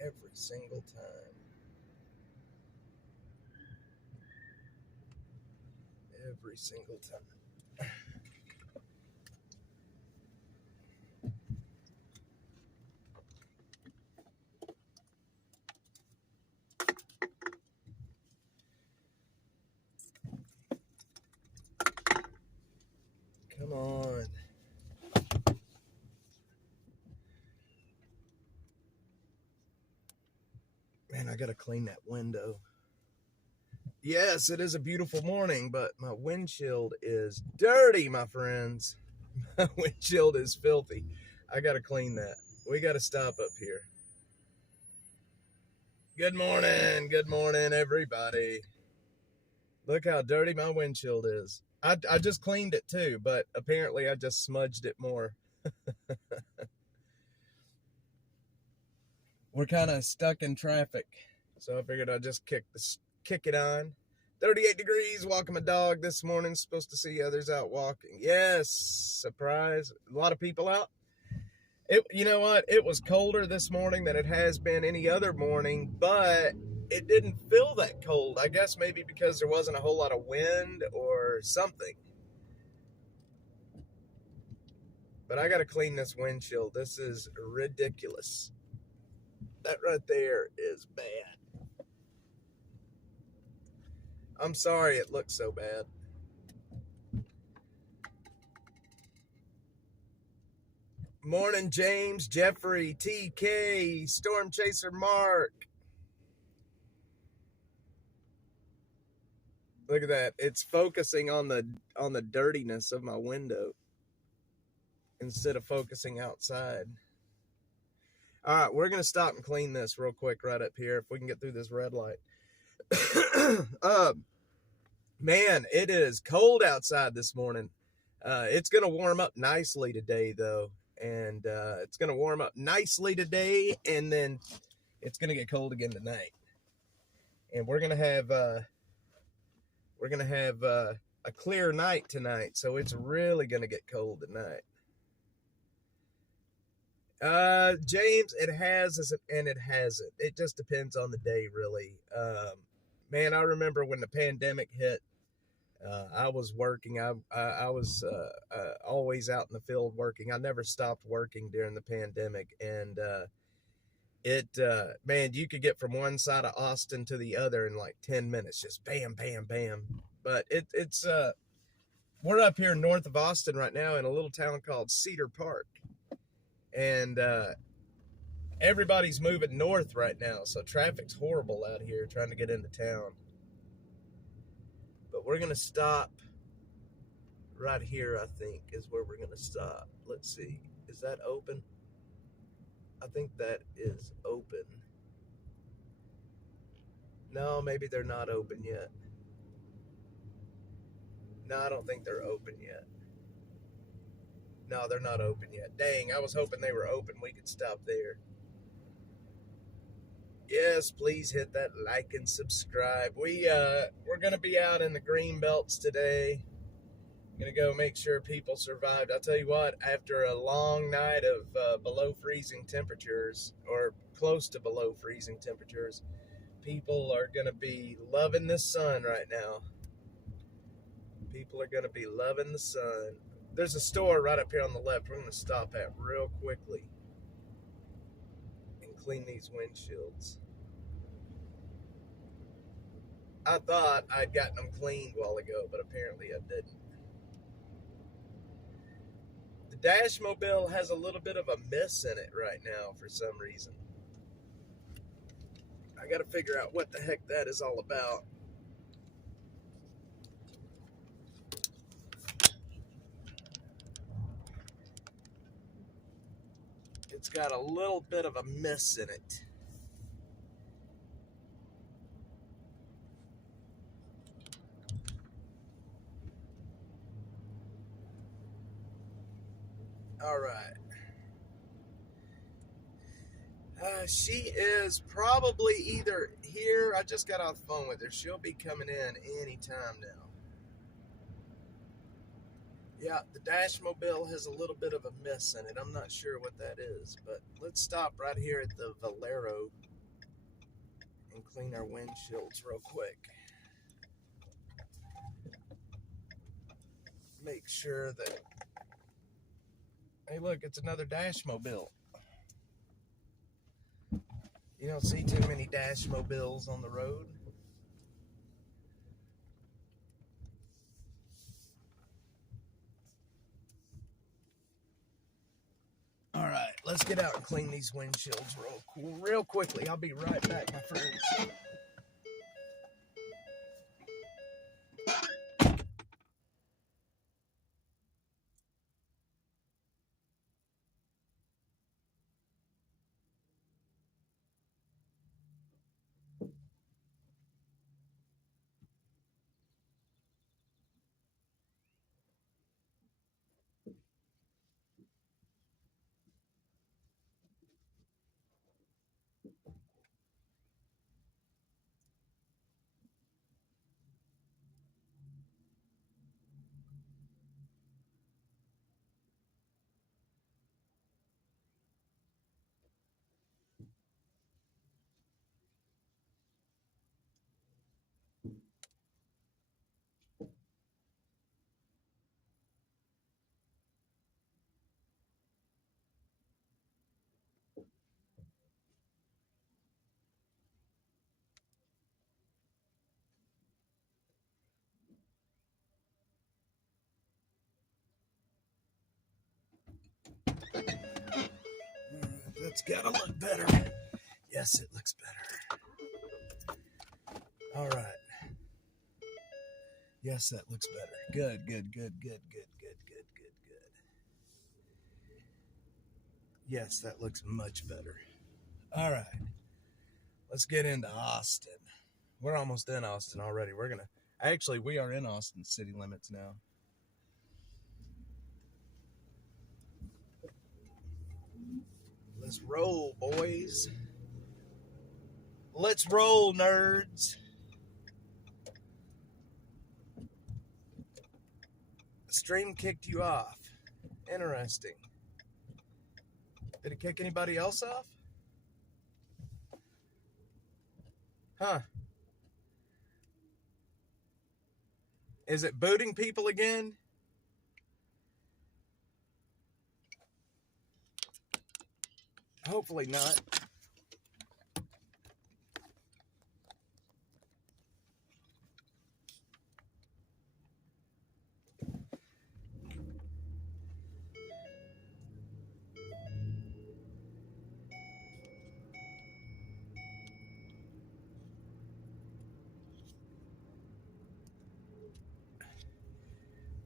Every single time. Every single time. Come on. Man, I gotta clean that window. Yes, it is a beautiful morning, but my windshield is dirty, my friends. My windshield is filthy. I gotta clean that. We gotta stop up here. Good morning, everybody. Look how dirty my windshield is. I just cleaned it too, but apparently I just smudged it more. We're kind of stuck in traffic, so I figured I'd just kick it on. 38 degrees, walking my dog this morning. Supposed to see others out walking. Yes, surprise. A lot of people out. You know what? It was colder this morning than it has been any other morning, but it didn't feel that cold. I guess maybe because there wasn't a whole lot of wind or something. But I got to clean this windshield. This is ridiculous. That right there is bad. I'm sorry it looks so bad. Morning, James, Jeffrey, TK, Storm Chaser Mark. Look at that. It's focusing on the dirtiness of my window instead of focusing outside. All right, we're going to stop and clean this real quick right up here if we can get through this red light. Man, it is cold outside this morning. It's going to warm up nicely today, though. And it's going to warm up nicely today, and then it's going to get cold again tonight. And we're going to have a clear night tonight, so it's really going to get cold tonight. James, it has and it hasn't. It just depends on the day, really. Man, I remember when the pandemic hit. I was working. I was always out in the field working. I never stopped working during the pandemic, and man, you could get from one side of Austin to the other in like 10 minutes, just bam, bam, bam. But it's we're up here north of Austin right now in a little town called Cedar Park, and everybody's moving north right now, so traffic's horrible out here trying to get into town. But we're going to stop right here, I think, is where we're going to stop. Let's see. Is that open? I think that is open. No, maybe they're not open yet. No, I don't think they're open yet. No, they're not open yet. Dang, I was hoping they were open. We could stop there. Yes, please hit that like and subscribe. We're going to be out in the green belts today. Gonna go make sure people survived. I'll tell you what, after a long night of below freezing temperatures, or close to below freezing temperatures, people are gonna be loving the sun right now. People are gonna be loving the sun. There's a store right up here on the left we're gonna stop at real quickly and clean these windshields. I thought I'd gotten them cleaned a while ago, but apparently I didn't. Dashmobile has a little bit of a miss in it right now for some reason. I got to figure out what the heck that is all about. It's got a little bit of a miss in it. All right. She is probably either here. I just got off the phone with her. She'll be coming in anytime now. Yeah, the Dashmobile has a little bit of a miss in it. I'm not sure what that is, but let's stop right here at the Valero and clean our windshields real quick. Make sure that, hey look, it's another Dashmobile. You don't see too many Dashmobiles on the road. All right, let's get out and clean these windshields real quickly. I'll be right back, my friends. That's gotta look better. Yes, it looks better. All right. Yes, that looks better. Good. Yes, that looks much better. All right. Let's get into Austin. We're almost in Austin already. We are in Austin city limits now. Let's roll, boys. Let's roll, nerds. The stream kicked you off. Interesting. Did it kick anybody else off? Huh. Is it booting people again? Hopefully not.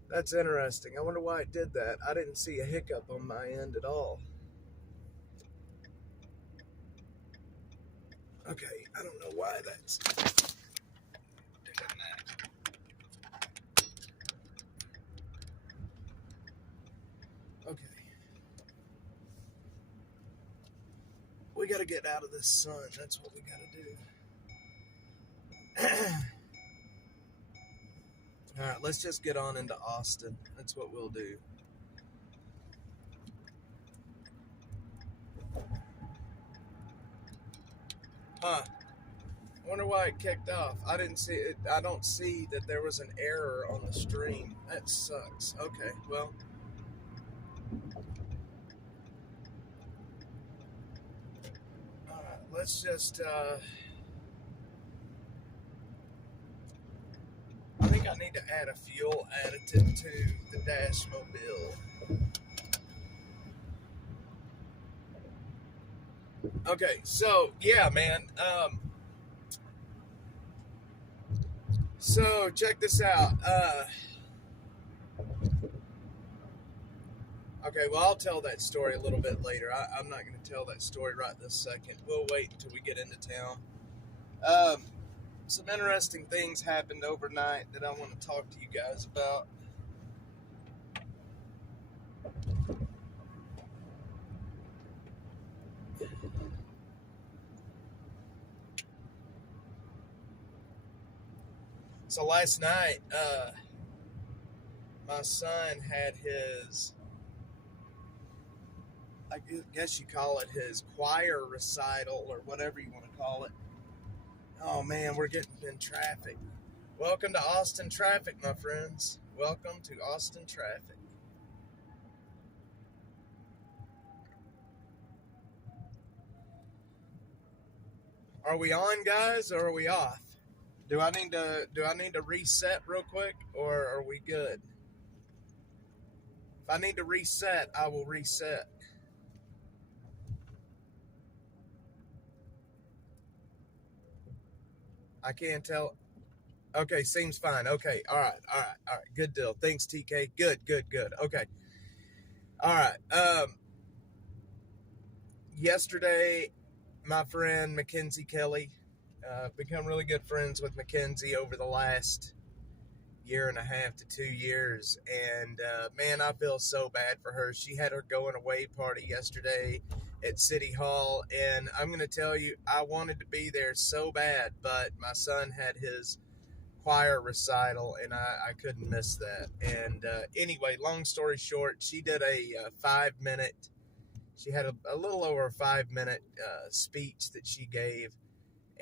That's interesting. I wonder why it did that. I didn't see a hiccup on my end at all. Okay, I don't know why that's doing that. Okay. We gotta get out of this sun. That's what we gotta do. All right, let's just get on into Austin. That's what we'll do. Huh. Wonder why it kicked off. I didn't see it. I don't see that there was an error on the stream. That sucks. Okay, well. All right, let's just, I think I need to add a fuel additive to the Dashmobile. Okay, so yeah, man. So check this out. Okay, well, I'll tell that story a little bit later. I'm not going to tell that story right this second. We'll wait until we get into town. Some interesting things happened overnight that I want to talk to you guys about. So last night, my son had his, I guess you call it his choir recital or whatever you want to call it. Oh man, we're getting in traffic. Welcome to Austin traffic, my friends. Welcome to Austin traffic. Are we on, guys, or are we off? Do I need to reset real quick, or are we good? If I need to reset, I will reset. I can't tell. Okay, seems fine. Okay, all right. Good deal. Thanks, TK. Good. Okay. All right. Yesterday, my friend Mackenzie Kelly, become really good friends with Mackenzie over the last year and a half to 2 years, and man, I feel so bad for her. She had her going away party yesterday at City Hall, and I'm going to tell you, I wanted to be there so bad, but my son had his choir recital, and I couldn't miss that. And anyway, long story short, she did a 5-minute, she had a little over a 5-minute speech that she gave,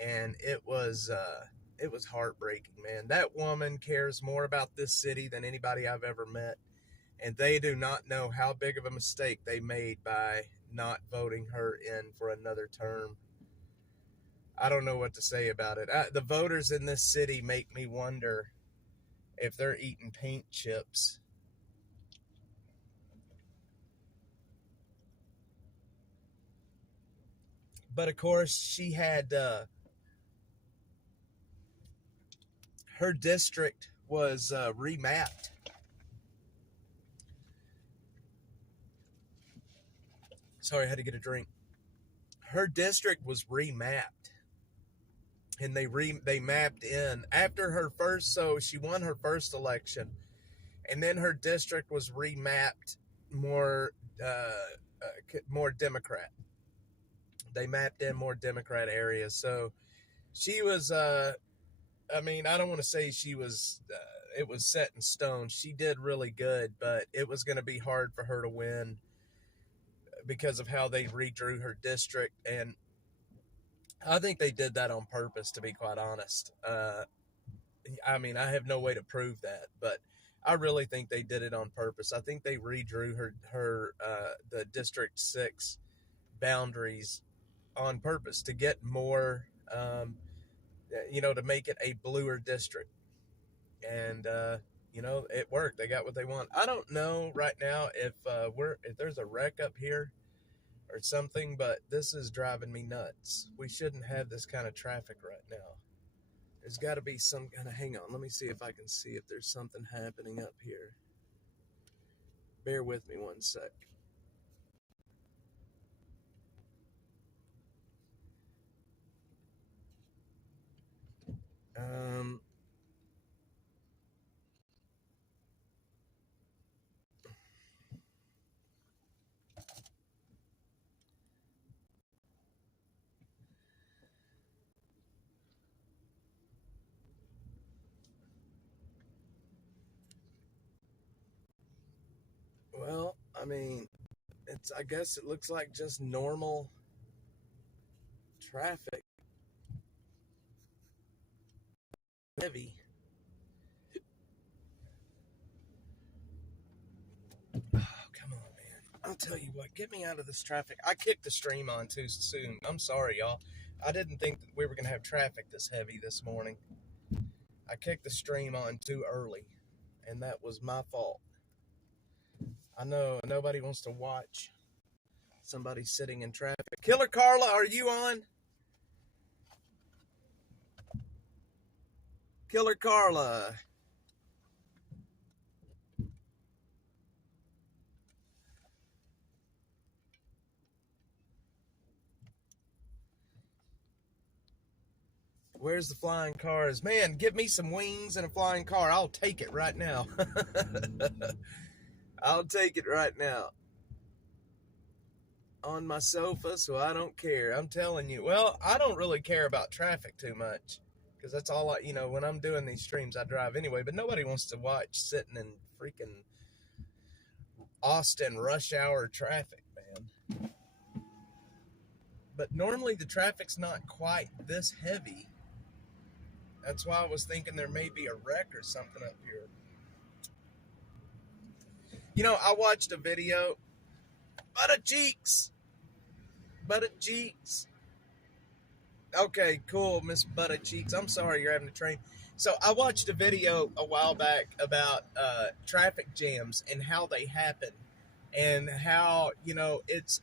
and it was heartbreaking, man. That woman cares more about this city than anybody I've ever met, and they do not know how big of a mistake they made by not voting her in for another term. I don't know what to say about it. The voters in this city make me wonder if they're eating paint chips. But of course, she had her district was remapped. Sorry, I had to get a drink. Her district was remapped, and they mapped in after her first. So she won her first election, and then her district was remapped more Democrat. They mapped in more Democrat areas. So she was. I mean, I don't want to say she was. It was set in stone. She did really good, but it was going to be hard for her to win because of how they redrew her district, and I think they did that on purpose, to be quite honest. I mean, I have no way to prove that, but I really think they did it on purpose. I think they redrew her the District 6 boundaries on purpose to get more, to make it a bluer district. And, it worked. They got what they want. I don't know right now if there's a wreck up here or something, but this is driving me nuts. We shouldn't have this kind of traffic right now. There's got to be some kind of, hang on, let me see if I can see if there's something happening up here. Bear with me one sec. Well, I mean, I guess it looks like just normal traffic. Heavy. Oh, come on, man. I'll tell you what, get me out of this traffic. I kicked the stream on too soon. I'm sorry, y'all. I didn't think that we were going to have traffic this heavy this morning. I kicked the stream on too early, and that was my fault. I know nobody wants to watch somebody sitting in traffic. Killer Carla, are you on? Killer Carla. Where's the flying cars? Man, give me some wings and a flying car. I'll take it right now. I'll take it right now. On my sofa, so I don't care. I'm telling you. Well, I don't really care about traffic too much. because that's all when I'm doing these streams, I drive anyway, but nobody wants to watch sitting in freaking Austin rush hour traffic, man. But normally the traffic's not quite this heavy. That's why I was thinking there may be a wreck or something up here. I watched a video. Butter cheeks. Okay, cool, Miss Butter Cheeks. I'm sorry you're having to train. So I watched a video a while back about traffic jams and how they happen, and how it's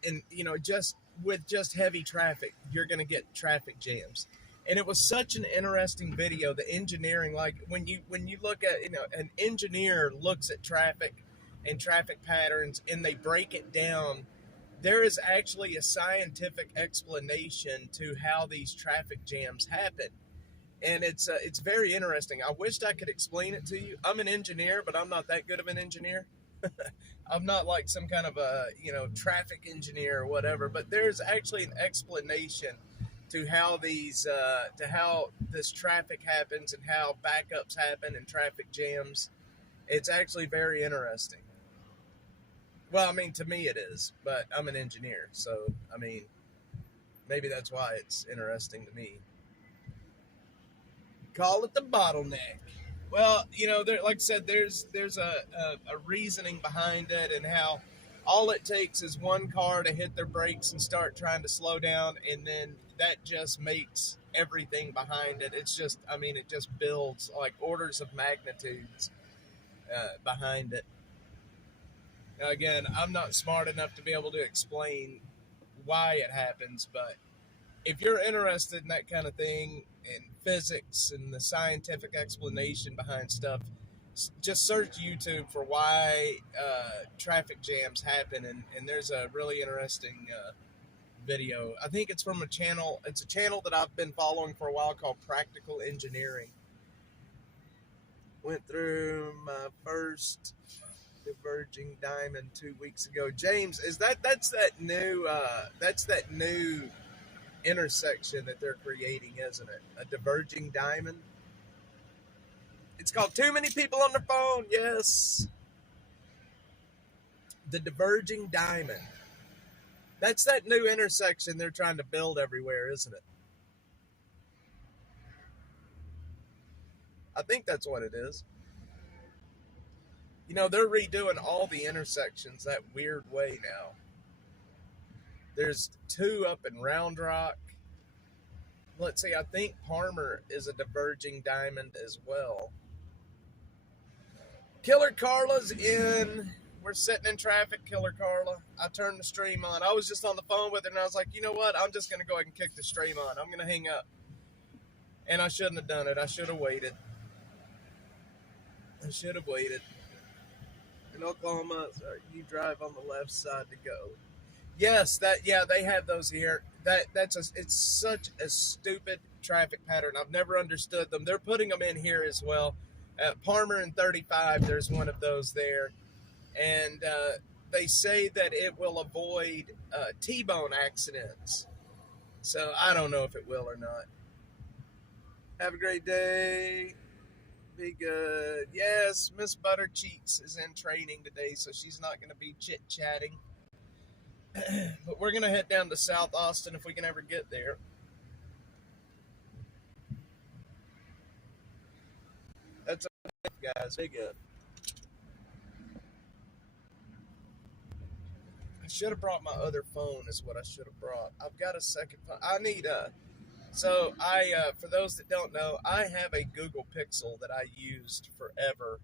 just with just heavy traffic you're gonna get traffic jams. And it was such an interesting video. The engineering, like when you look at an engineer looks at traffic and traffic patterns and they break it down. There is actually a scientific explanation to how these traffic jams happen. And it's very interesting. I wished I could explain it to you. I'm an engineer, but I'm not that good of an engineer. I'm not like some kind of a, traffic engineer or whatever, but there's actually an explanation to how how this traffic happens and how backups happen and traffic jams. It's actually very interesting. Well, I mean, to me it is, but I'm an engineer, so, I mean, maybe that's why it's interesting to me. Call it the bottleneck. Well, like I said, there's a reasoning behind it, and how all it takes is one car to hit their brakes and start trying to slow down, and then that just makes everything behind it. It's just, it just builds like orders of magnitudes behind it. Now, again, I'm not smart enough to be able to explain why it happens, but if you're interested in that kind of thing, in physics and the scientific explanation behind stuff, just search YouTube for why traffic jams happen, and there's a really interesting video. I think it's from a channel that I've been following for a while called Practical Engineering. Went through my first diverging diamond 2 weeks ago. James, that's that new intersection that they're creating, isn't it? A diverging diamond. It's called Too Many People on the Phone. Yes. The diverging diamond. That's that new intersection they're trying to build everywhere, isn't it? I think that's what it is. They're redoing all the intersections that weird way now. There's 2 up in Round Rock. Let's see, I think Palmer is a diverging diamond as well. Killer Carla's in. We're sitting in traffic, Killer Carla. I turned the stream on. I was just on the phone with her, and I was like, you know what? I'm just going to go ahead and kick the stream on. I'm going to hang up. And I shouldn't have done it. I should have waited. In Oklahoma, you drive on the left side to go. Yes, they have those here. It's such a stupid traffic pattern. I've never understood them. They're putting them in here as well. At Palmer and 35, there's one of those there. And they say that it will avoid T-bone accidents. So I don't know if it will or not. Have a great day. Be good. Yes, Miss Butter Cheeks is in training today, so she's not going to be chit-chatting. But we're going to head down to South Austin if we can ever get there. That's a guys. Big up. I should have brought my other phone is what I should have brought. I've got a second phone. I need So for those that don't know, I have a Google Pixel that I used forever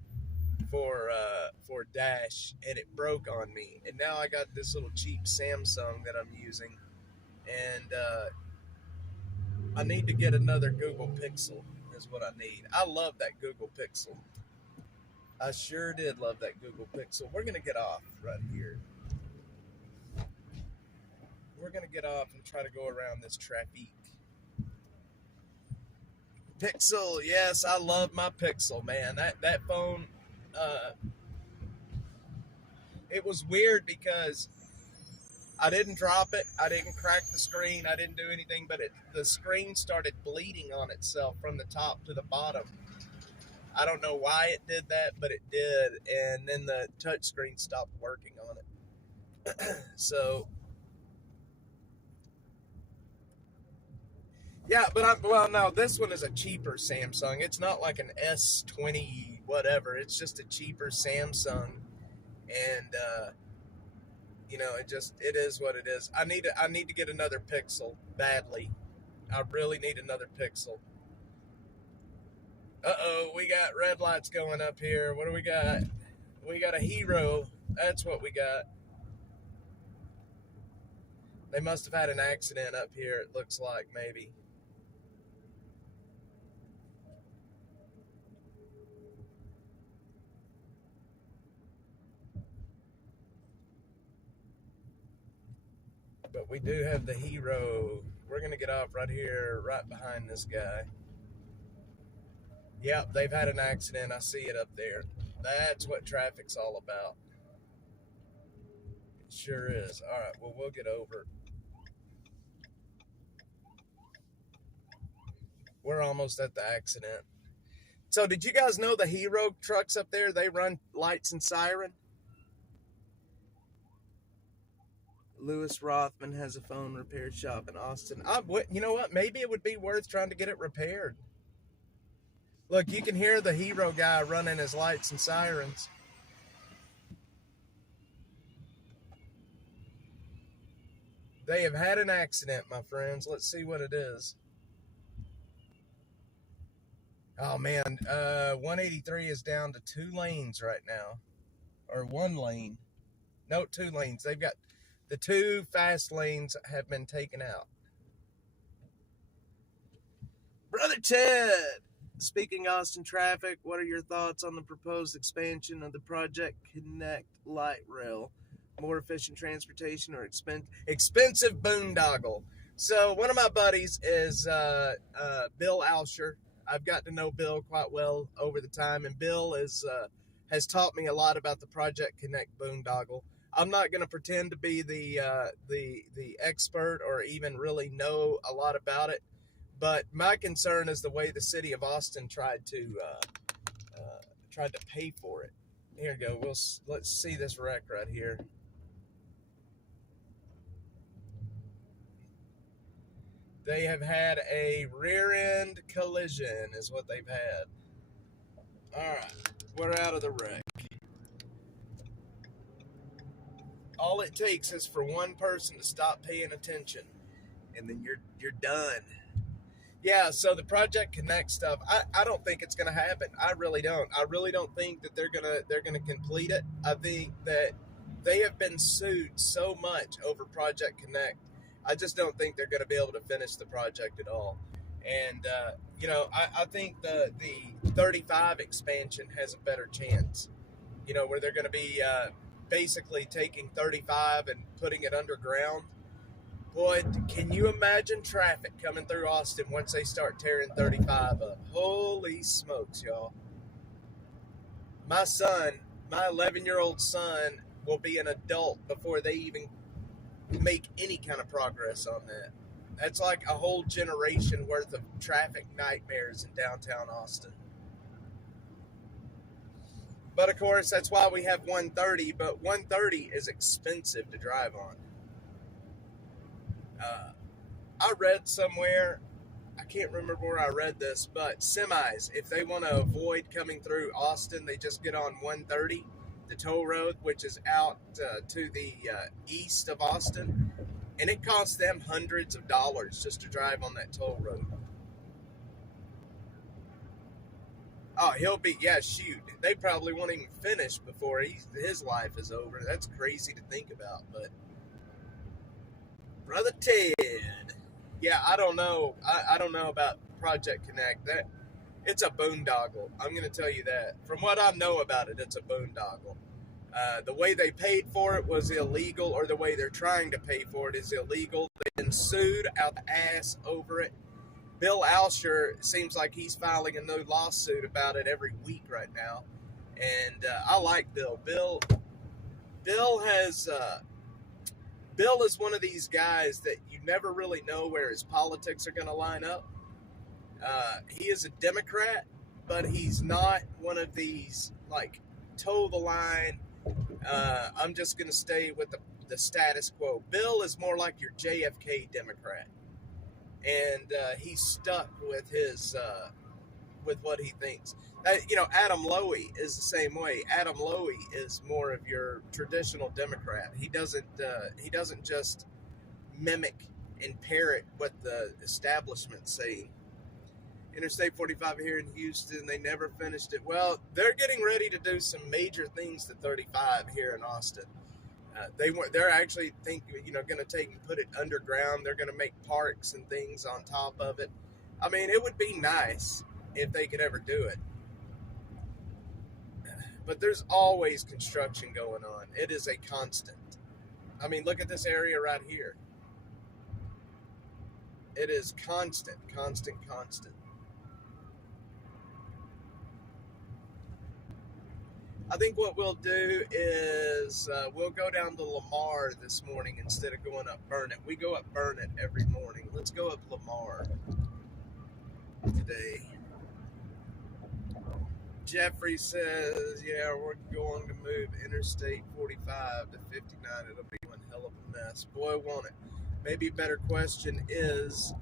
for Dash, and it broke on me. And now I got this little cheap Samsung that I'm using, and I need to get another Google Pixel is what I need. I love that Google Pixel. I sure did love that Google Pixel. We're going to get off right here. We're going to get off and try to go around this traffic. Pixel, yes, I love my Pixel, man. That phone, it was weird because I didn't drop it. I didn't crack the screen. I didn't do anything, but the screen started bleeding on itself from the top to the bottom. I don't know why it did that, but it did. And then the touch screen stopped working on it. So, yeah, but well, no, this one is a cheaper Samsung. It's not like an S20 whatever. It's just a cheaper Samsung. And, it is what it is. I need to get another Pixel badly. I really need another Pixel. Uh-oh, we got red lights going up here. What do we got? We got a Hero. That's what we got. They must have had an accident up here, it looks like, maybe. But we do have the Hero. We're going to get off right here, right behind this guy. Yep, they've had an accident. I see it up there. That's what traffic's all about. It sure is. All right, well, we'll get over. We're almost at the accident. So did you guys know the Hero trucks up there, they run lights and siren? Lewis Rothman has a phone repair shop in Austin. You know what? Maybe it would be worth trying to get it repaired. Look, you can hear the Hero guy running his lights and sirens. They have had an accident, my friends. Let's see what it is. Oh, man. 183 is down to 2 lanes right now. Or 1 lane. No, 2 lanes. They've got the 2 fast lanes have been taken out. Brother Ted, speaking Austin traffic, what are your thoughts on the proposed expansion of the Project Connect light rail? More efficient transportation or expensive boondoggle? So one of my buddies is Bill Alsher. I've got to know Bill quite well over the time, and Bill has taught me a lot about the Project Connect boondoggle. I'm not going to pretend to be the expert or even really know a lot about it, but my concern is the way the city of Austin tried to pay for it. Here we go. Let's see this wreck right here. They have had a rear-end collision is what they've had. All right, we're out of the wreck. All it takes is for one person to stop paying attention, and then you're done. Yeah, so the Project Connect stuff, I don't think it's going to happen. I really don't. I really don't think that they're gonna complete it. I think that they have been sued so much over Project Connect. I just don't think they're going to be able to finish the project at all. And, I think the 35 expansion has a better chance, where they're going to be basically taking 35 and putting it underground. Boy, can you imagine traffic coming through Austin once they start tearing 35 up? Holy smokes, y'all. My 11-year-old son, will be an adult before they even make any kind of progress on that. That's like a whole generation worth of traffic nightmares in downtown Austin. But of course, that's why we have 130, but 130 is expensive to drive on. I read somewhere, I can't remember where I read this, but semis, if they want to avoid coming through Austin, they just get on 130, the toll road, which is out to the east of Austin, and it costs them hundreds of dollars just to drive on that toll road. Oh, shoot. They probably won't even finish before his life is over. That's crazy to think about, but Brother Ted. Yeah, I don't know. I don't know about Project Connect. It's a boondoggle. I'm going to tell you that. From what I know about it, it's a boondoggle. The way they paid for it was illegal, or the way they're trying to pay for it is illegal. They've been sued out the ass over it. Bill Alsher seems like he's filing a new lawsuit about it every week right now. And I like Bill. Bill has Bill is one of these guys that you never really know where his politics are going to line up. He is a Democrat, but he's not one of these, like, toe the line. I'm just going to stay with the status quo. Bill is more like your JFK Democrat. And he's stuck with his with what he thinks. Adam Lowy is the same way. Adam Lowy is more of your traditional Democrat. He doesn't just mimic and parrot what the establishment's saying. Interstate 45 here in Houston, they never finished it. Well, they're getting ready to do some major things to 35 here in Austin. They're actually going to put it underground. They're going to make parks and things on top of it. I mean, it would be nice if they could ever do it. But there's always construction going on. It is a constant. I mean, look at this area right here. It is constant. I think what we'll do is we'll go down to Lamar this morning instead of going up Burnett. We go up Burnett every morning. Let's go up Lamar today. Jeffrey says, yeah, we're going to move Interstate 45 to 59. It'll be one hell of a mess. Boy, won't it. Maybe a better question is,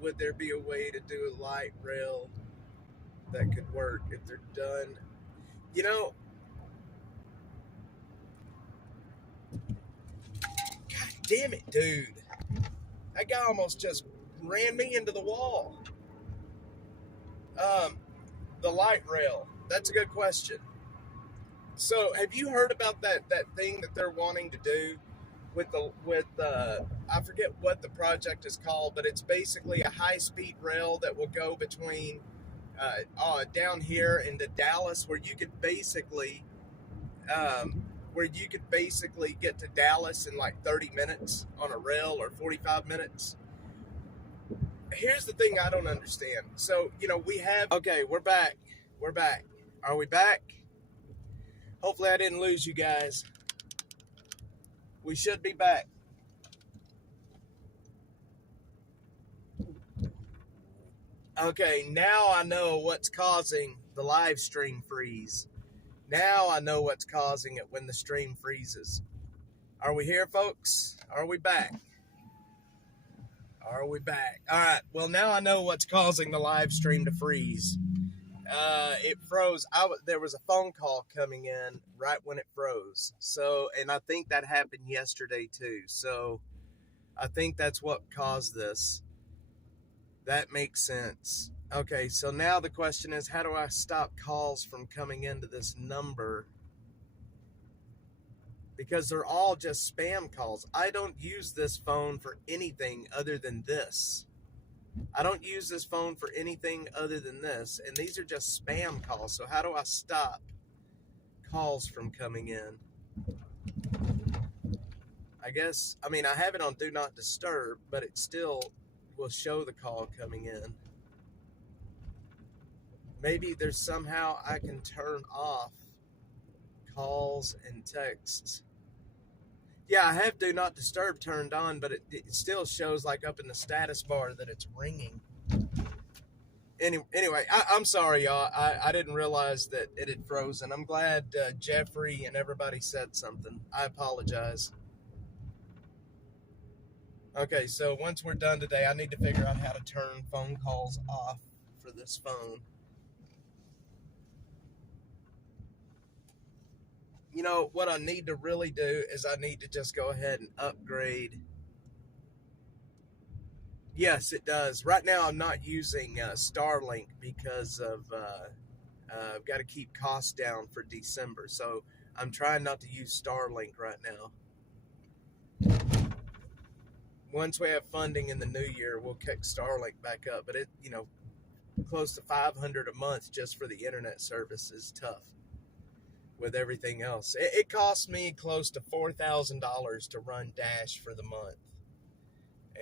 would there be a way to do a light rail that could work if they're done? God damn it, dude. That guy almost just ran me into the wall. The light rail. That's a good question. So, have you heard about that thing that they're wanting to do with I forget what the project is called, but it's basically a high-speed rail that will go between down here into Dallas, where you could basically get to Dallas in like 30 minutes on a rail, or 45 minutes. Here's the thing I don't understand. So, okay, we're back. Are we back? Hopefully I didn't lose you guys. We should be back. Okay, now I know what's causing the live stream freeze. Now I know what's causing it when the stream freezes. Are we here, folks? Are we back? All right. Well, now I know what's causing the live stream to freeze. It froze. There was a phone call coming in right when it froze. So, and I think that happened yesterday too. So, I think that's what caused this. That makes sense. Okay, so now the question is, how do I stop calls from coming into this number? Because they're all just spam calls. I don't use this phone for anything other than this. I don't use this phone for anything other than this. And these are just spam calls. So how do I stop calls from coming in? I have it on Do Not Disturb, but it still will show the call coming in. Maybe there's somehow I can turn off calls and texts. Yeah, I have Do Not Disturb turned on, but it still shows like up in the status bar that it's ringing. Anyway, I'm sorry, y'all. I didn't realize that it had frozen. I'm glad Jeffrey and everybody said something. I apologize. Okay, so once we're done today, I need to figure out how to turn phone calls off for this phone. What I need to really do is I need to just go ahead and upgrade. Yes, it does. Right now, I'm not using Starlink because of I've got to keep costs down for December. So I'm trying not to use Starlink right now. Once we have funding in the new year, we'll kick Starlink back up. But close to $500 a month just for the internet service is tough. With everything else, it cost me close to $4,000 to run Dash for the month,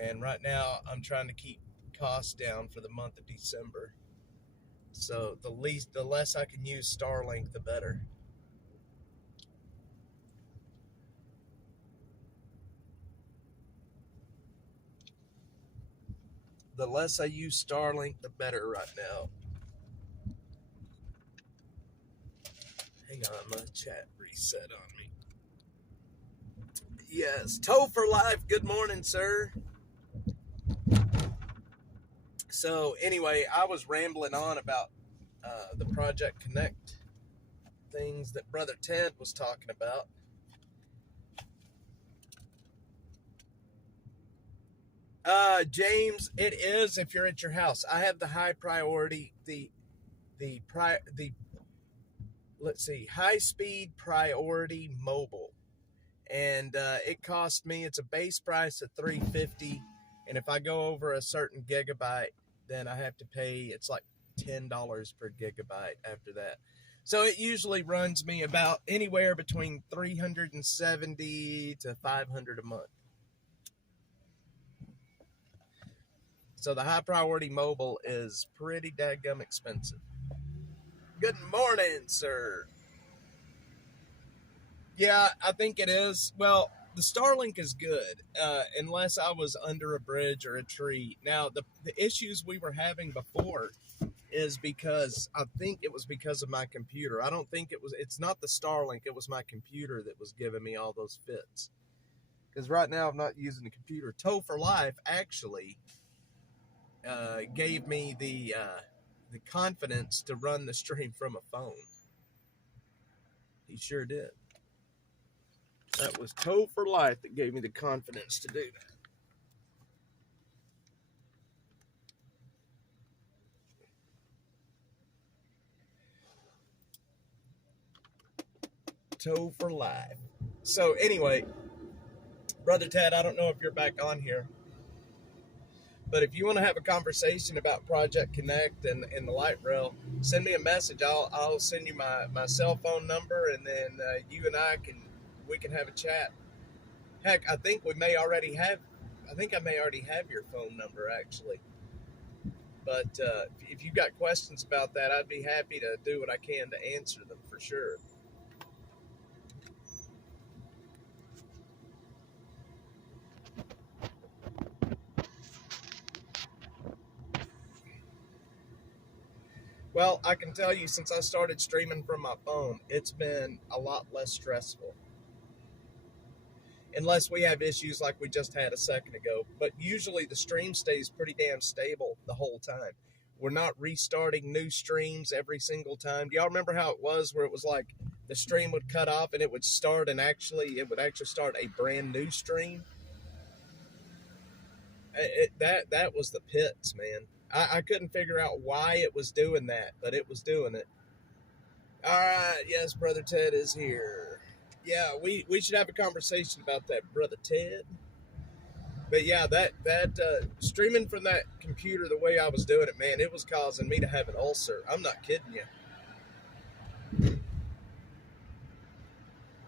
and right now I'm trying to keep costs down for the month of December. So the less I can use Starlink, the better. the less I use Starlink, the better right now. Hang on, my chat reset on me. Yes, Toe for Life. Good morning, sir. So anyway, I was rambling on about the Project Connect things that Brother Ted was talking about. James, it is if you're at your house. I have the high priority, high speed priority mobile, and it cost me. It's a base price of $350, and if I go over a certain gigabyte, then I have to pay. It's like $10 per gigabyte after that. So it usually runs me about anywhere between $370 to $500 a month. So the high priority mobile is pretty dadgum expensive. Good morning, sir. Yeah, I think it is. Well, the Starlink is good, unless I was under a bridge or a tree. Now, the issues we were having before is because I think it was because of my computer. I don't think it's not the Starlink, it was my computer that was giving me all those fits. Because right now I'm not using the computer. Toe for Life actually gave me the confidence to run the stream from a phone. He sure did. That was Toe for Life that gave me the confidence to do that. Toe for Life. So anyway, Brother Ted, I don't know if you're back on here, but if you want to have a conversation about Project Connect and the light rail, send me a message. I'll send you my cell phone number, and then you and I can have a chat. Heck, I think I may already have your phone number actually. But if you've got questions about that, I'd be happy to do what I can to answer them for sure. Well, I can tell you, since I started streaming from my phone, it's been a lot less stressful. Unless we have issues like we just had a second ago. But usually the stream stays pretty damn stable the whole time. We're not restarting new streams every single time. Do y'all remember how it was where it was like the stream would cut off and it would start and it would actually start a brand new stream? That was the pits, man. I couldn't figure out why it was doing that, but it was doing it. All right, yes, Brother Ted is here. Yeah, we should have a conversation about that, Brother Ted. But yeah, that streaming from that computer the way I was doing it, man, it was causing me to have an ulcer. I'm not kidding you.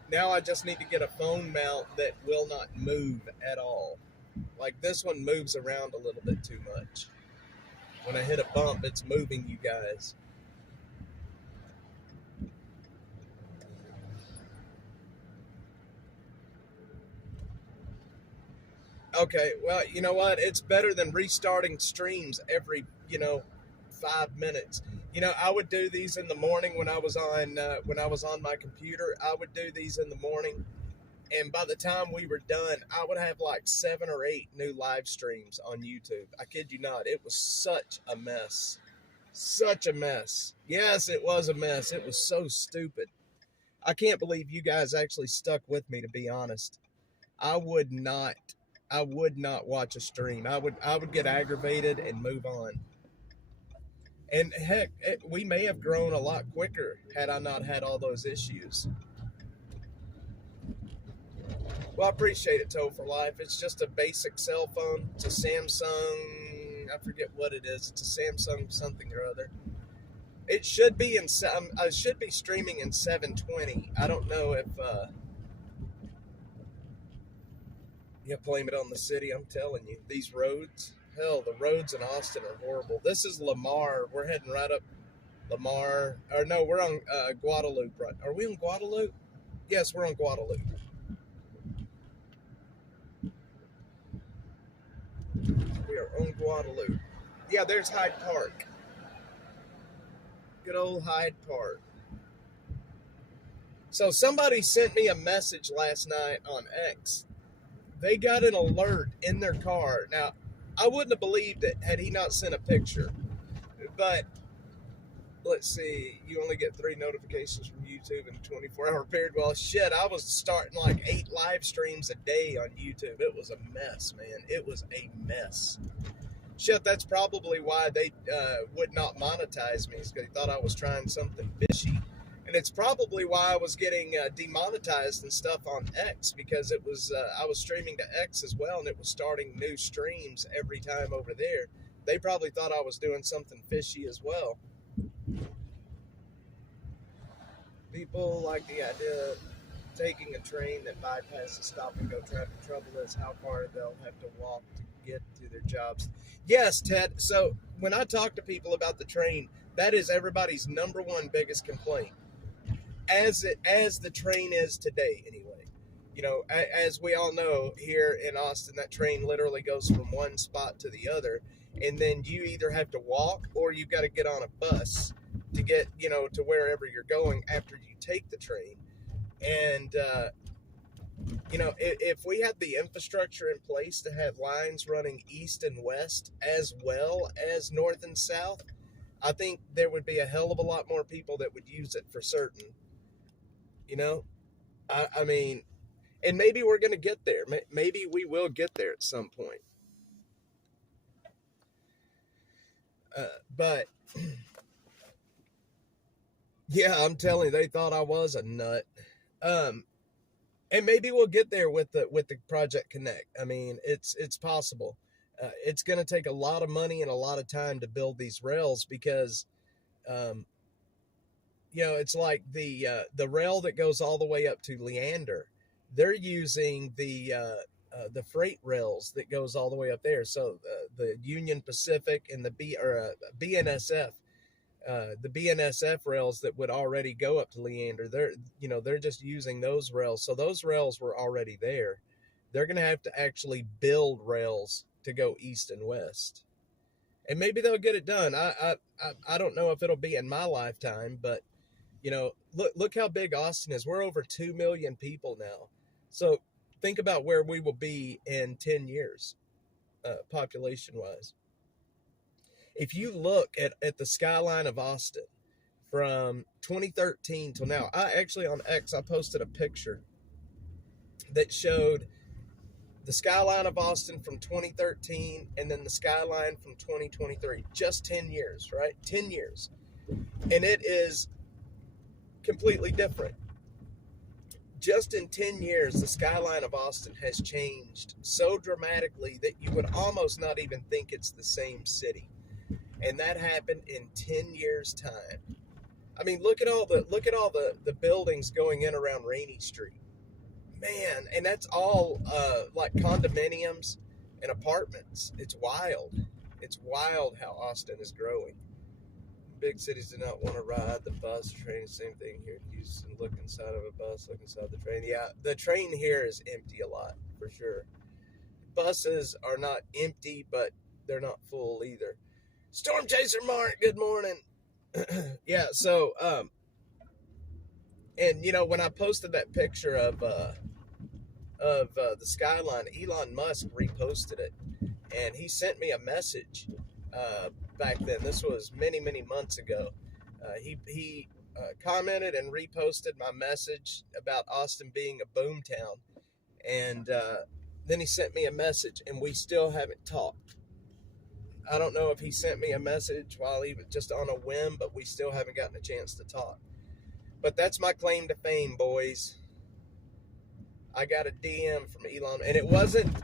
Now I just need to get a phone mount that will not move at all. Like this one moves around a little bit too much. When I hit a bump, it's moving, you guys. Okay, well, you know what? It's better than restarting streams every, 5 minutes. I would do these in the morning when I was on my computer. I would do these in the morning, and by the time we were done, I would have like 7 or 8 new live streams on YouTube. I kid you not. It was such a mess. Such a mess. Yes, it was a mess. It was so stupid. I can't believe you guys actually stuck with me, to be honest. I would not watch a stream. I would get aggravated and move on. And heck, we may have grown a lot quicker had I not had all those issues. Well, I appreciate it, Toe for Life. It's just a basic cell phone. It's a Samsung. I forget what it is. It's a Samsung something or other. It should be I should be streaming in 720. I don't know if blame it on the city. I'm telling you, these roads. Hell, the roads in Austin are horrible. This is Lamar. We're heading right up Lamar. Or no, we're on Guadalupe. Right? Are we on Guadalupe? Yes, we're on Guadalupe. We there on Guadalupe. Yeah, there's Hyde Park. Good old Hyde Park. So somebody sent me a message last night on X. They got an alert in their car. Now, I wouldn't have believed it had he not sent a picture. But let's see, you only get 3 notifications from YouTube in a 24-hour period. Well, shit, I was starting like 8 live streams a day on YouTube. It was a mess, man. It was a mess. Shit, that's probably why they would not monetize me, because they thought I was trying something fishy. And it's probably why I was getting demonetized and stuff on X, because it was I was streaming to X as well, and it was starting new streams every time over there. They probably thought I was doing something fishy as well. People like the idea of taking a train that bypasses stop-and-go traffic. Trouble is how far they'll have to walk to get to their jobs. Yes, Ted. So when I talk to people about the train, that is everybody's number one biggest complaint. As the train is today, anyway. You know, as we all know, here in Austin, that train literally goes from one spot to the other, and then you either have to walk or you've got to get on a bus to get, you know, to wherever you're going after you take the train. And you know, if we had the infrastructure in place to have lines running east and west as well as north and south, I think there would be a hell of a lot more people that would use it for certain. You know, I mean, and maybe we're going to get there. Maybe we will get there at some point. But yeah, I'm telling you, they thought I was a nut. And maybe we'll get there with the Project Connect. I mean, it's possible. It's going to take a lot of money and a lot of time to build these rails, because you know, it's like the rail that goes all the way up to Leander. They're using the freight rails that goes all the way up there. So the Union Pacific and the BNSF, the BNSF rails that would already go up to Leander, they're just using those rails. So those rails were already there. They're going to have to actually build rails to go east and west, and maybe they'll get it done. I don't know if it'll be in my lifetime, but you know, look how big Austin is. We're over 2 million people now. So think about where we will be in 10 years, population-wise. If you look at the skyline of Austin from 2013 till now, I actually on X, I posted a picture that showed the skyline of Austin from 2013 and then the skyline from 2023. Just 10 years, right? 10 years. And it is completely different. Just in 10 years, the skyline of Austin has changed so dramatically that you would almost not even think it's the same city. And that happened in 10 years' time. I mean, look at all the buildings going in around Rainey Street. Man, and that's all like condominiums and apartments. It's wild. It's wild how Austin is growing. Big cities do not want to ride the bus, train, same thing here in Houston. Look inside of a bus, look inside the train. Yeah, the train here is empty a lot, for sure. Buses are not empty, but they're not full either. Storm Chaser Mark, good morning. Yeah, so, and you know, when I posted that picture of the skyline, Elon Musk reposted it, and he sent me a message back then. This was many months ago. He commented and reposted my message about Austin being a boom town, and then he sent me a message, and we still haven't talked. I don't know if he sent me a message while he was just on a whim, but we still haven't gotten a chance to talk. But that's my claim to fame, boys. I got a DM from Elon, and it wasn't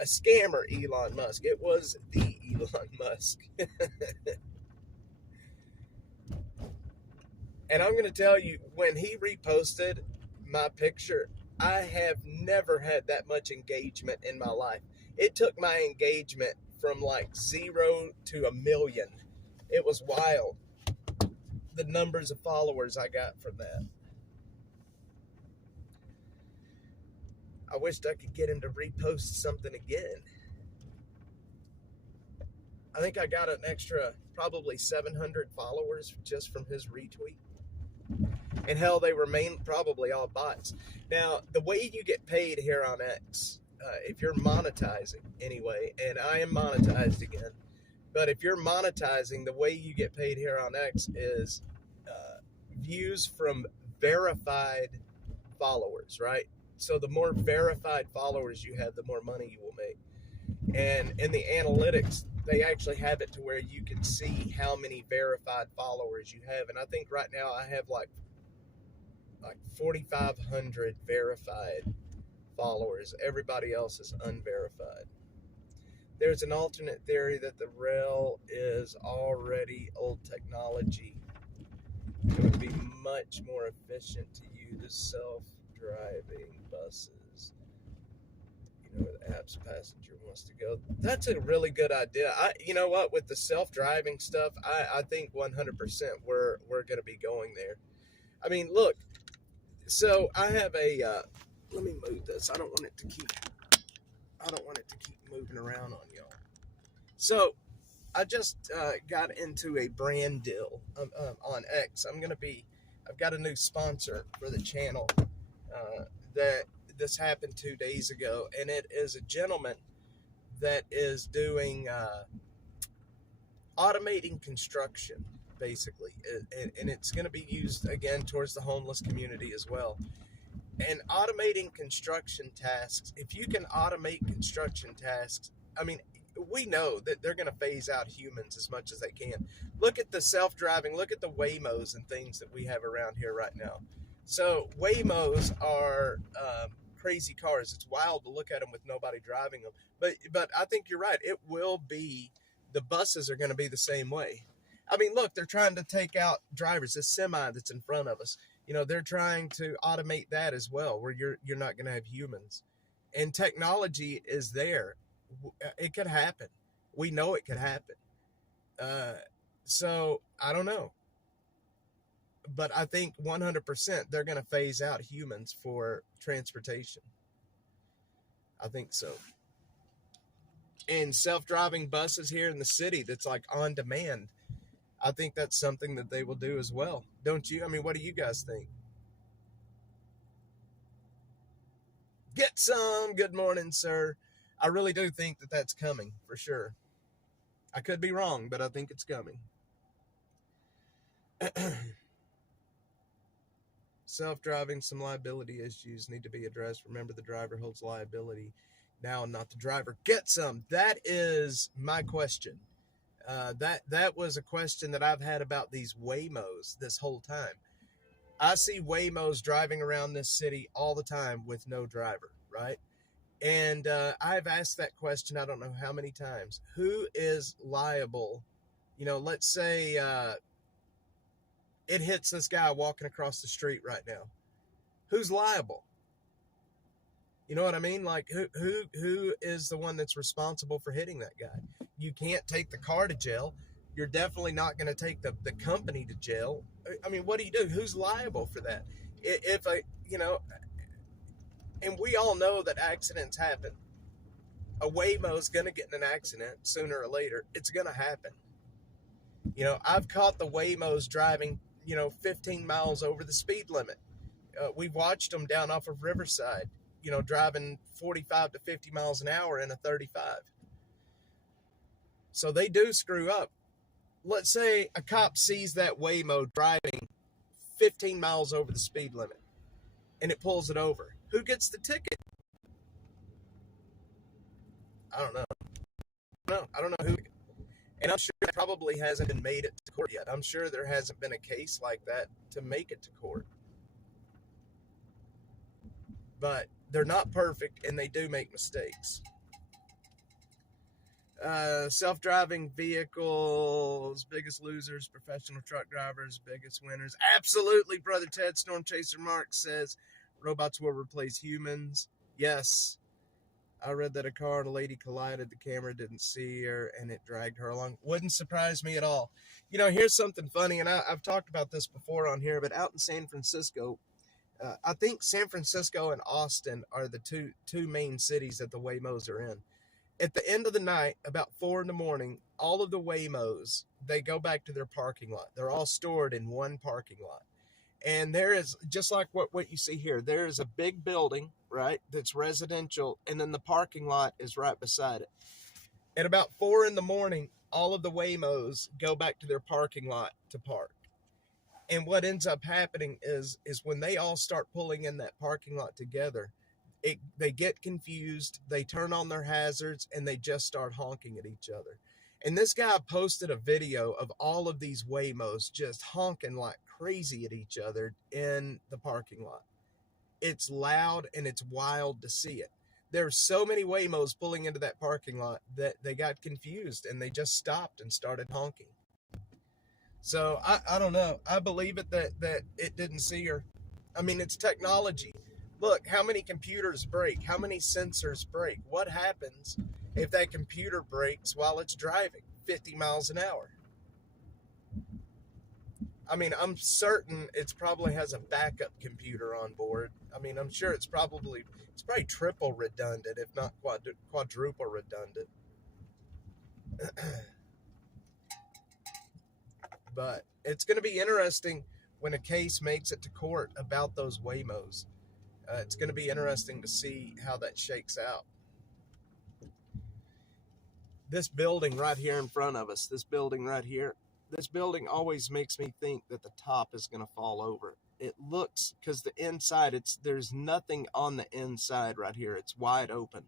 a scammer Elon Musk. It was the Elon Musk. And I'm going to tell you, when he reposted my picture, I have never had that much engagement in my life. It took my engagement from like 0 to 1 million. It was wild, the numbers of followers I got from that. I wished I could get him to repost something again. I think I got an extra probably 700 followers just from his retweet. And hell, they remain probably all bots. Now, the way you get paid here on X, if you're monetizing anyway, and I am monetized again, but if you're monetizing, the way you get paid here on X is views from verified followers, right? So the more verified followers you have, the more money you will make. And in the analytics, they actually have it to where you can see how many verified followers you have. And I think right now I have like 4,500 verified followers. Everybody else is unverified. There's an alternate theory that the rail is already old technology. It would be much more efficient to use self-driving buses. You know, where the app's passenger wants to go. That's a really good idea. You know what? With the self-driving stuff, I think 100% we're going to be going there. I mean, look. So I have a. Let me move this. I don't want it to keep moving around on y'all. So I just got into a brand deal on X. I've got a new sponsor for the channel that this happened 2 days ago, and it is a gentleman that is doing automating construction, basically, and it's going to be used again towards the homeless community as well. And automating construction tasks, if you can automate construction tasks, I mean, we know that they're going to phase out humans as much as they can. Look at the self-driving, look at the Waymos and things that we have around here right now. So Waymos are crazy cars. It's wild to look at them with nobody driving them. But I think you're right. It will be, the buses are going to be the same way. I mean, look, they're trying to take out drivers. This semi that's in front of us, you know, they're trying to automate that as well, where you're not going to have humans. And technology is there. It could happen. We know it could happen. So I don't know. But I think 100% they're going to phase out humans for transportation. I think so. And self-driving buses here in the city that's like on demand, I think that's something that they will do as well. Don't you? I mean, what do you guys think? Get some. Good morning, sir. I really do think that that's coming for sure. I could be wrong, but I think it's coming. Self-driving, some liability issues need to be addressed. Remember, the driver holds liability now, not the driver. Get some. That is my question. That was a question that I've had about these Waymos this whole time. I see Waymos driving around this city all the time with no driver, right? And I've asked that question, I don't know how many times. Who is liable? You know, let's say it hits this guy walking across the street right now. Who's liable? You know what I mean? Like, who is the one that's responsible for hitting that guy? You can't take the car to jail. You're definitely not going to take the company to jail. I mean, what do you do? Who's liable for that? If and we all know that accidents happen. A Waymo's going to get in an accident sooner or later. It's going to happen. You know, I've caught the Waymos driving, 15 miles over the speed limit. We've watched them down off of Riverside, driving 45 to 50 miles an hour in a 35. So they do screw up. Let's say a cop sees that Waymo driving 15 miles over the speed limit and it pulls it over. Who gets the ticket? I don't know. I don't know who. And I'm sure that probably hasn't been made it to court yet. I'm sure there hasn't been a case like that to make it to court. But they're not perfect, and they do make mistakes. Self-driving vehicles, biggest losers, professional truck drivers, biggest winners. Absolutely, Brother Ted. Storm Chaser Mark says robots will replace humans. Yes. I read that a car and a lady collided. The camera didn't see her, and it dragged her along. Wouldn't surprise me at all. Here's something funny, and I've talked about this before on here, but out in San Francisco, I think San Francisco and Austin are the two main cities that the Waymos are in. At the end of the night, about 4 in the morning, all of the Waymos, they go back to their parking lot. They're all stored in one parking lot. And there is, just like what you see here, there is a big building, right, that's residential, and then the parking lot is right beside it. At about 4 in the morning, all of the Waymos go back to their parking lot to park. And what ends up happening is when they all start pulling in that parking lot together, they get confused, they turn on their hazards, and they just start honking at each other. And this guy posted a video of all of these Waymos just honking like crazy at each other in the parking lot. It's loud and it's wild to see it. There's so many Waymos pulling into that parking lot that they got confused and they just stopped and started honking. So I don't know. I believe it that it didn't see her. I mean, it's technology. Look, how many computers break? How many sensors break? What happens if that computer breaks while it's driving 50 miles an hour? I mean, I'm certain it probably has a backup computer on board. I mean, I'm sure it's probably triple redundant, if not quadruple redundant. But it's going to be interesting when a case makes it to court about those Waymos. It's going to be interesting to see how that shakes out. This building right here in front of us, this building right here, this building always makes me think that the top is going to fall over. It looks, because the inside, there's nothing on the inside right here. It's wide open,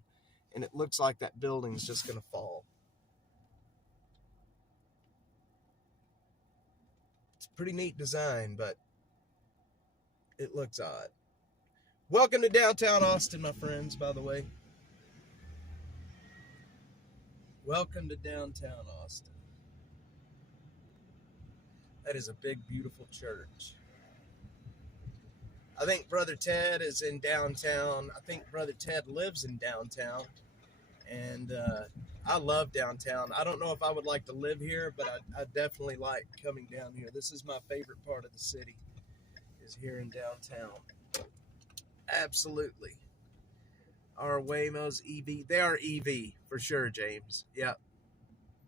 and it looks like that building's just going to fall. It's a pretty neat design, but it looks odd. Welcome to downtown Austin, my friends, by the way. Welcome to downtown Austin. That is a big, beautiful church. I think Brother Ted is in downtown. I think Brother Ted lives in downtown. And I love downtown. I don't know if I would like to live here, but I definitely like coming down here. This is my favorite part of the city, is here in downtown. Absolutely. Are Waymos EV? They are EV for sure, James. Yep.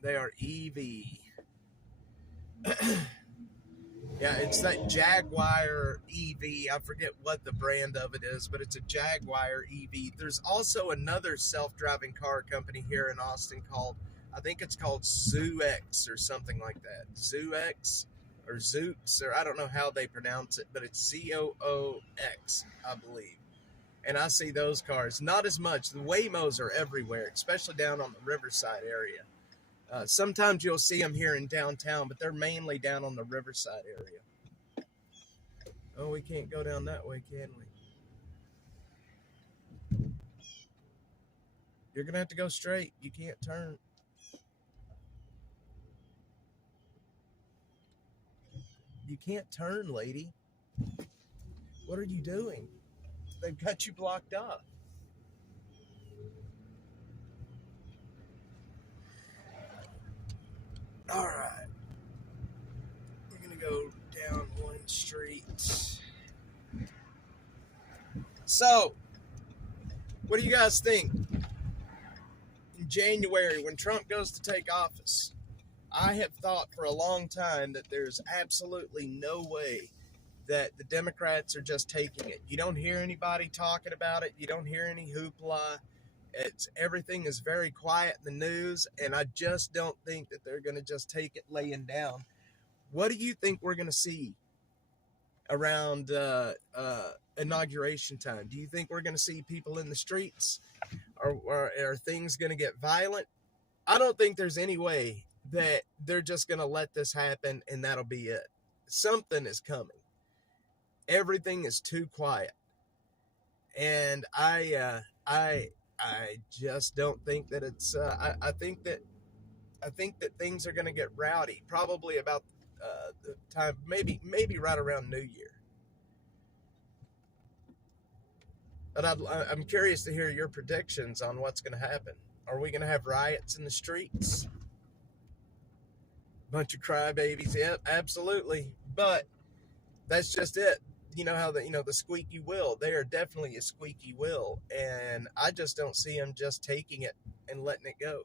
They are EV. Yeah, it's that Jaguar EV. I forget what the brand of it is, but it's a Jaguar EV. There's also another self-driving car company here in Austin I think it's called ZooX or something like that. ZooX or Zoox, or I don't know how they pronounce it, but it's ZOOX, I believe. And I see those cars, not as much. The Waymos are everywhere, especially down on the Riverside area. Sometimes you'll see them here in downtown, but they're mainly down on the Riverside area. Oh, we can't go down that way, can we? You're going to have to go straight. You can't turn. You can't turn, lady. What are you doing? They've got you blocked off. All right. We're going to go down one street. So, what do you guys think? In January, when Trump goes to take office, I have thought for a long time that there's absolutely no way that the Democrats are just taking it. You don't hear anybody talking about it. You don't hear any hoopla. Everything is very quiet in the news, and I just don't think that they're going to just take it laying down. What do you think we're going to see around inauguration time? Do you think we're going to see people in the streets? Or are things going to get violent? I don't think there's any way that they're just going to let this happen and that'll be it. Something is coming. Everything is too quiet. And I just don't think that it's I think that things are going to get rowdy probably about the time maybe right around New Year. But I'm curious to hear your predictions on what's going to happen. Are we going to have riots in the streets? Bunch of crybabies? Yep, absolutely. But that's just it. You know how the squeaky wheel. They are definitely a squeaky wheel, and I just don't see them just taking it and letting it go.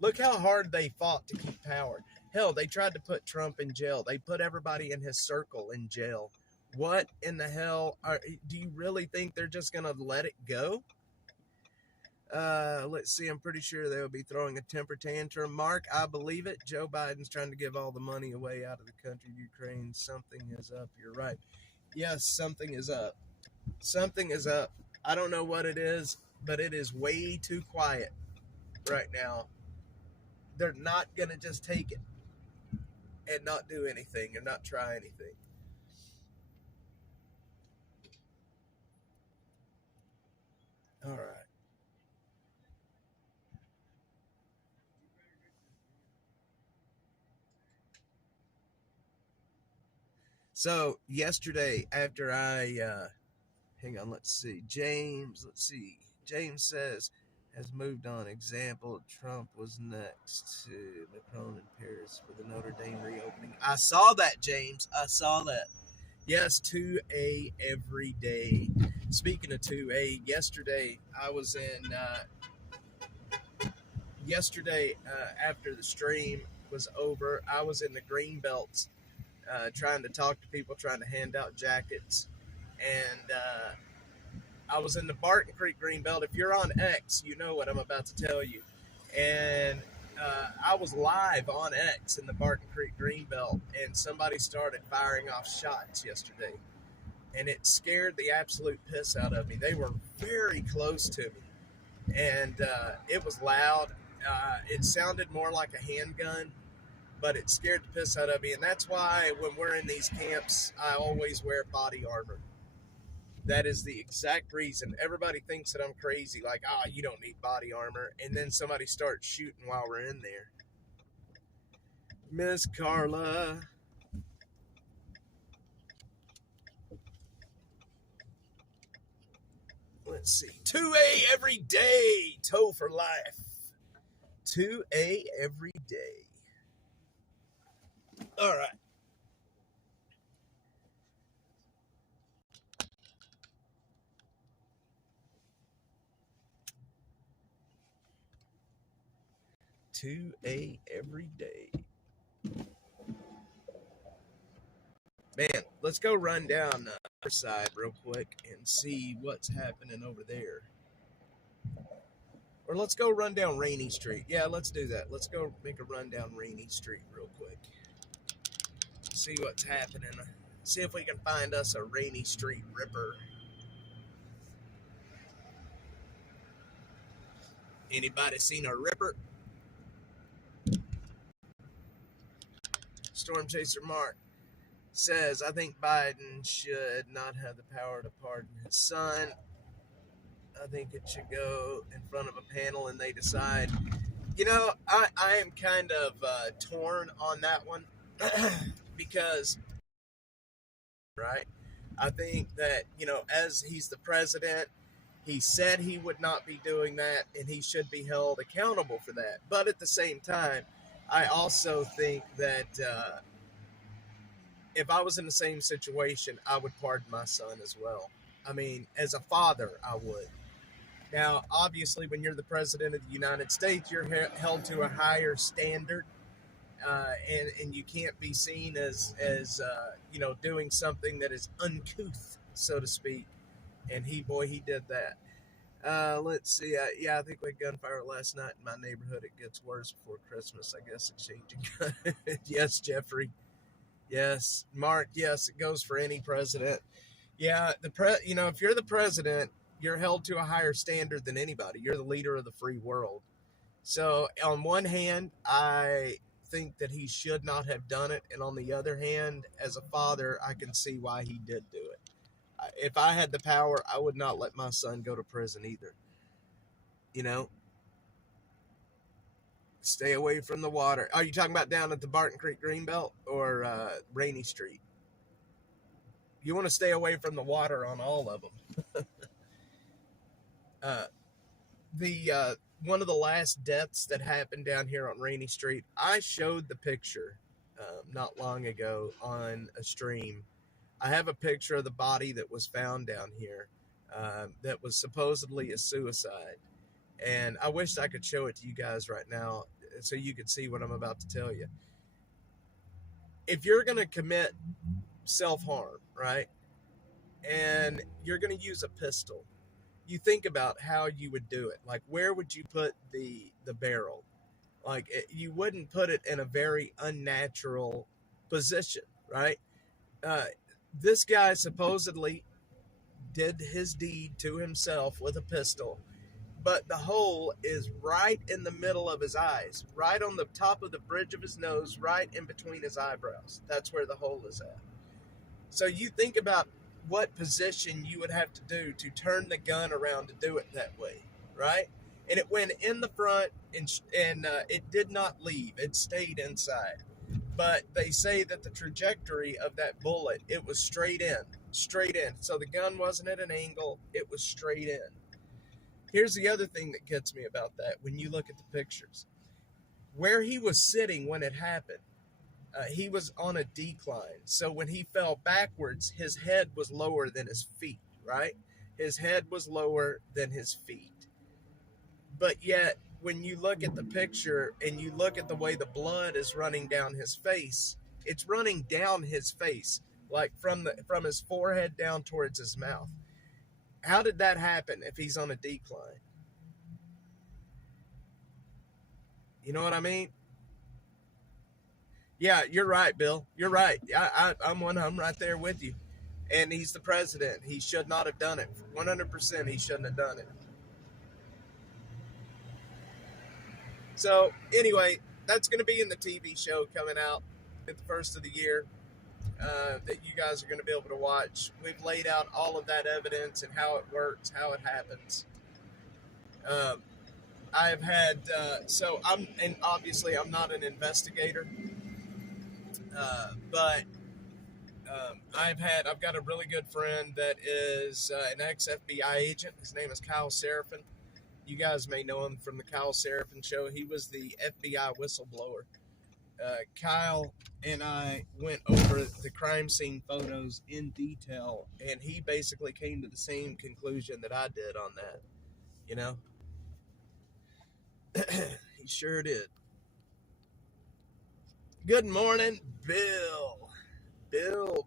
Look how hard they fought to keep power. Hell, they tried to put Trump in jail. They put everybody in his circle in jail. What in the hell? Do you really think they're just going to let it go? Let's see. I'm pretty sure they'll be throwing a temper tantrum. Mark, I believe it. Joe Biden's trying to give all the money away out of the country. Ukraine, something is up. You're right. Yes, something is up. Something is up. I don't know what it is, but it is way too quiet right now. They're not going to just take it and not do anything or not try anything. All right. So yesterday after hang on, let's see. James says, has moved on. Example, Trump was next to Macron in Paris for the Notre Dame reopening. I saw that, James. I saw that. Yes, 2A every day. Speaking of 2A, yesterday I was in, after the stream was over, I was in the green belts trying to talk to people, trying to hand out jackets. And I was in the Barton Creek Greenbelt. If you're on X, you know what I'm about to tell you. And I was live on X in the Barton Creek Greenbelt, and somebody started firing off shots yesterday. And it scared the absolute piss out of me. They were very close to me. And it was loud. It sounded more like a handgun, but it scared the piss out of me. And that's why when we're in these camps, I always wear body armor. That is the exact reason. Everybody thinks that I'm crazy, like, you don't need body armor. And then somebody starts shooting while we're in there. Miss Carla. Let's see. 2A every day. Toe for life. 2A every day. All right. Every day. Man, let's go run down the other side real quick and see what's happening over there. Or let's go run down Rainy Street. Yeah, let's do that. Let's go make a run down Rainy Street real quick. See what's happening. See if we can find us a Rainy Street ripper. Anybody seen a ripper? Storm Chaser Mark says, I think Biden should not have the power to pardon his son. I think it should go in front of a panel and they decide. You know, I am kind of torn on that one because, right, I think that, you know, as he's the president, he said he would not be doing that and he should be held accountable for that. But at the same time, I also think that if I was in the same situation, I would pardon my son as well. I mean, as a father, I would. Now, obviously, when you're the president of the United States, you're held to a higher standard, and you can't be seen as you know, doing something that is uncouth, so to speak. And he did that. Let's see. Yeah, I think we had gunfire last night in my neighborhood. It gets worse before Christmas. I guess exchanging. Yes, Jeffrey. Yes, Mark. Yes, it goes for any president. Yeah, you know, if you're the president, you're held to a higher standard than anybody. You're the leader of the free world. So, on one hand, I think that he should not have done it, and on the other hand, as a father, I can see why he did do it. If I had the power, I would not let my son go to prison either. You know, stay away from the water. Are you talking about down at the Barton Creek Greenbelt or Rainy Street? You want to stay away from the water on all of them. One of the last deaths that happened down here on Rainy Street, I showed the picture not long ago on a stream. I have a picture of the body that was found down here that was supposedly a suicide. And I wish I could show it to you guys right now so you could see what I'm about to tell you. If you're going to commit self-harm, right, and you're going to use a pistol, you think about how you would do it. Like, where would you put the barrel? Like, you wouldn't put it in a very unnatural position, right? Uh, this guy supposedly did his deed to himself with a pistol, but the hole is right in the middle of his eyes, right on the top of the bridge of his nose, right in between his eyebrows. That's where the hole is at. So you think about what position you would have to do to turn the gun around to do it that way, right? And it went in the front, and it did not leave. It stayed inside. But they say that the trajectory of that bullet, it was straight in, straight in. So the gun wasn't at an angle, it was straight in. Here's the other thing that gets me about that when you look at the pictures. Where he was sitting when it happened, he was on a decline. So when he fell backwards, his head was lower than his feet, right? His head was lower than his feet. But yet, when you look at the picture and you look at the way the blood is running down his face, it's running down his face, like from his forehead down towards his mouth. How did that happen if he's on a decline? You know what I mean? Yeah, you're right, Bill. You're right. I'm right there with you. And he's the president. He should not have done it. 100%, he shouldn't have done it. So, anyway, that's going to be in the TV show coming out at the first of the year that you guys are going to be able to watch. We've laid out all of that evidence and how it works, how it happens. I've had, and obviously I'm not an investigator, but I've got a really good friend that is an ex-FBI agent. His name is Kyle Seraphin. You guys may know him from the Kyle Seraphin show. He was the FBI whistleblower. Kyle and I went over the crime scene photos in detail, and he basically came to the same conclusion that I did on that. You know? He sure did. Good morning, Bill. Bill.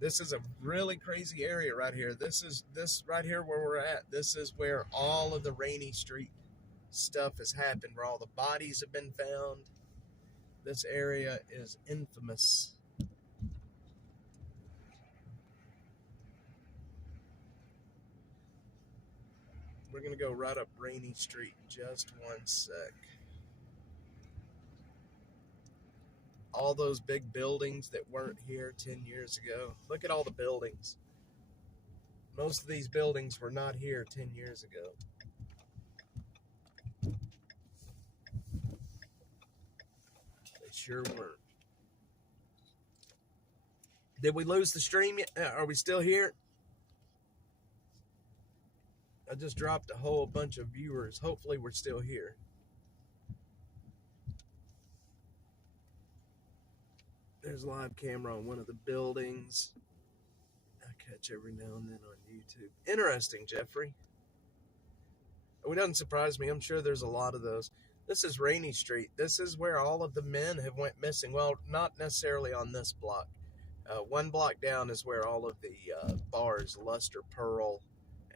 This is a really crazy area right here. This right here where we're at. This is where all of the Rainy Street stuff has happened, where all the bodies have been found. This area is infamous. We're going to go right up Rainy Street. Just one sec. All those big buildings that weren't here 10 years ago. Look at all the buildings. Most of these buildings were not here 10 years ago. They sure weren't. Did we lose the stream yet? Are we still here? I just dropped a whole bunch of viewers. Hopefully we're still here. There's a live camera on one of the buildings. I catch every now and then on YouTube. Interesting, Jeffrey. It doesn't surprise me. I'm sure there's a lot of those. This is Rainy Street. This is where all of the men have went missing. Well, not necessarily on this block. One block down is where all of the bars, Luster, Pearl,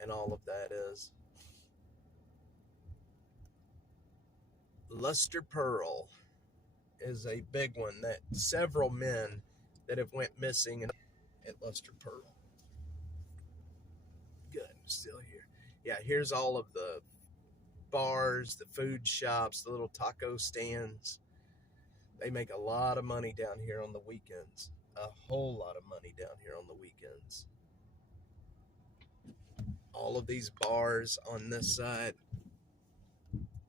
and all of that is. Luster Pearl is a big one that several men that have went missing at Luster Pearl. Good, I'm still here. Yeah, here's all of the bars, the food shops, the little taco stands. They make a lot of money down here on the weekends. A whole lot of money down here on the weekends. All of these bars on this side.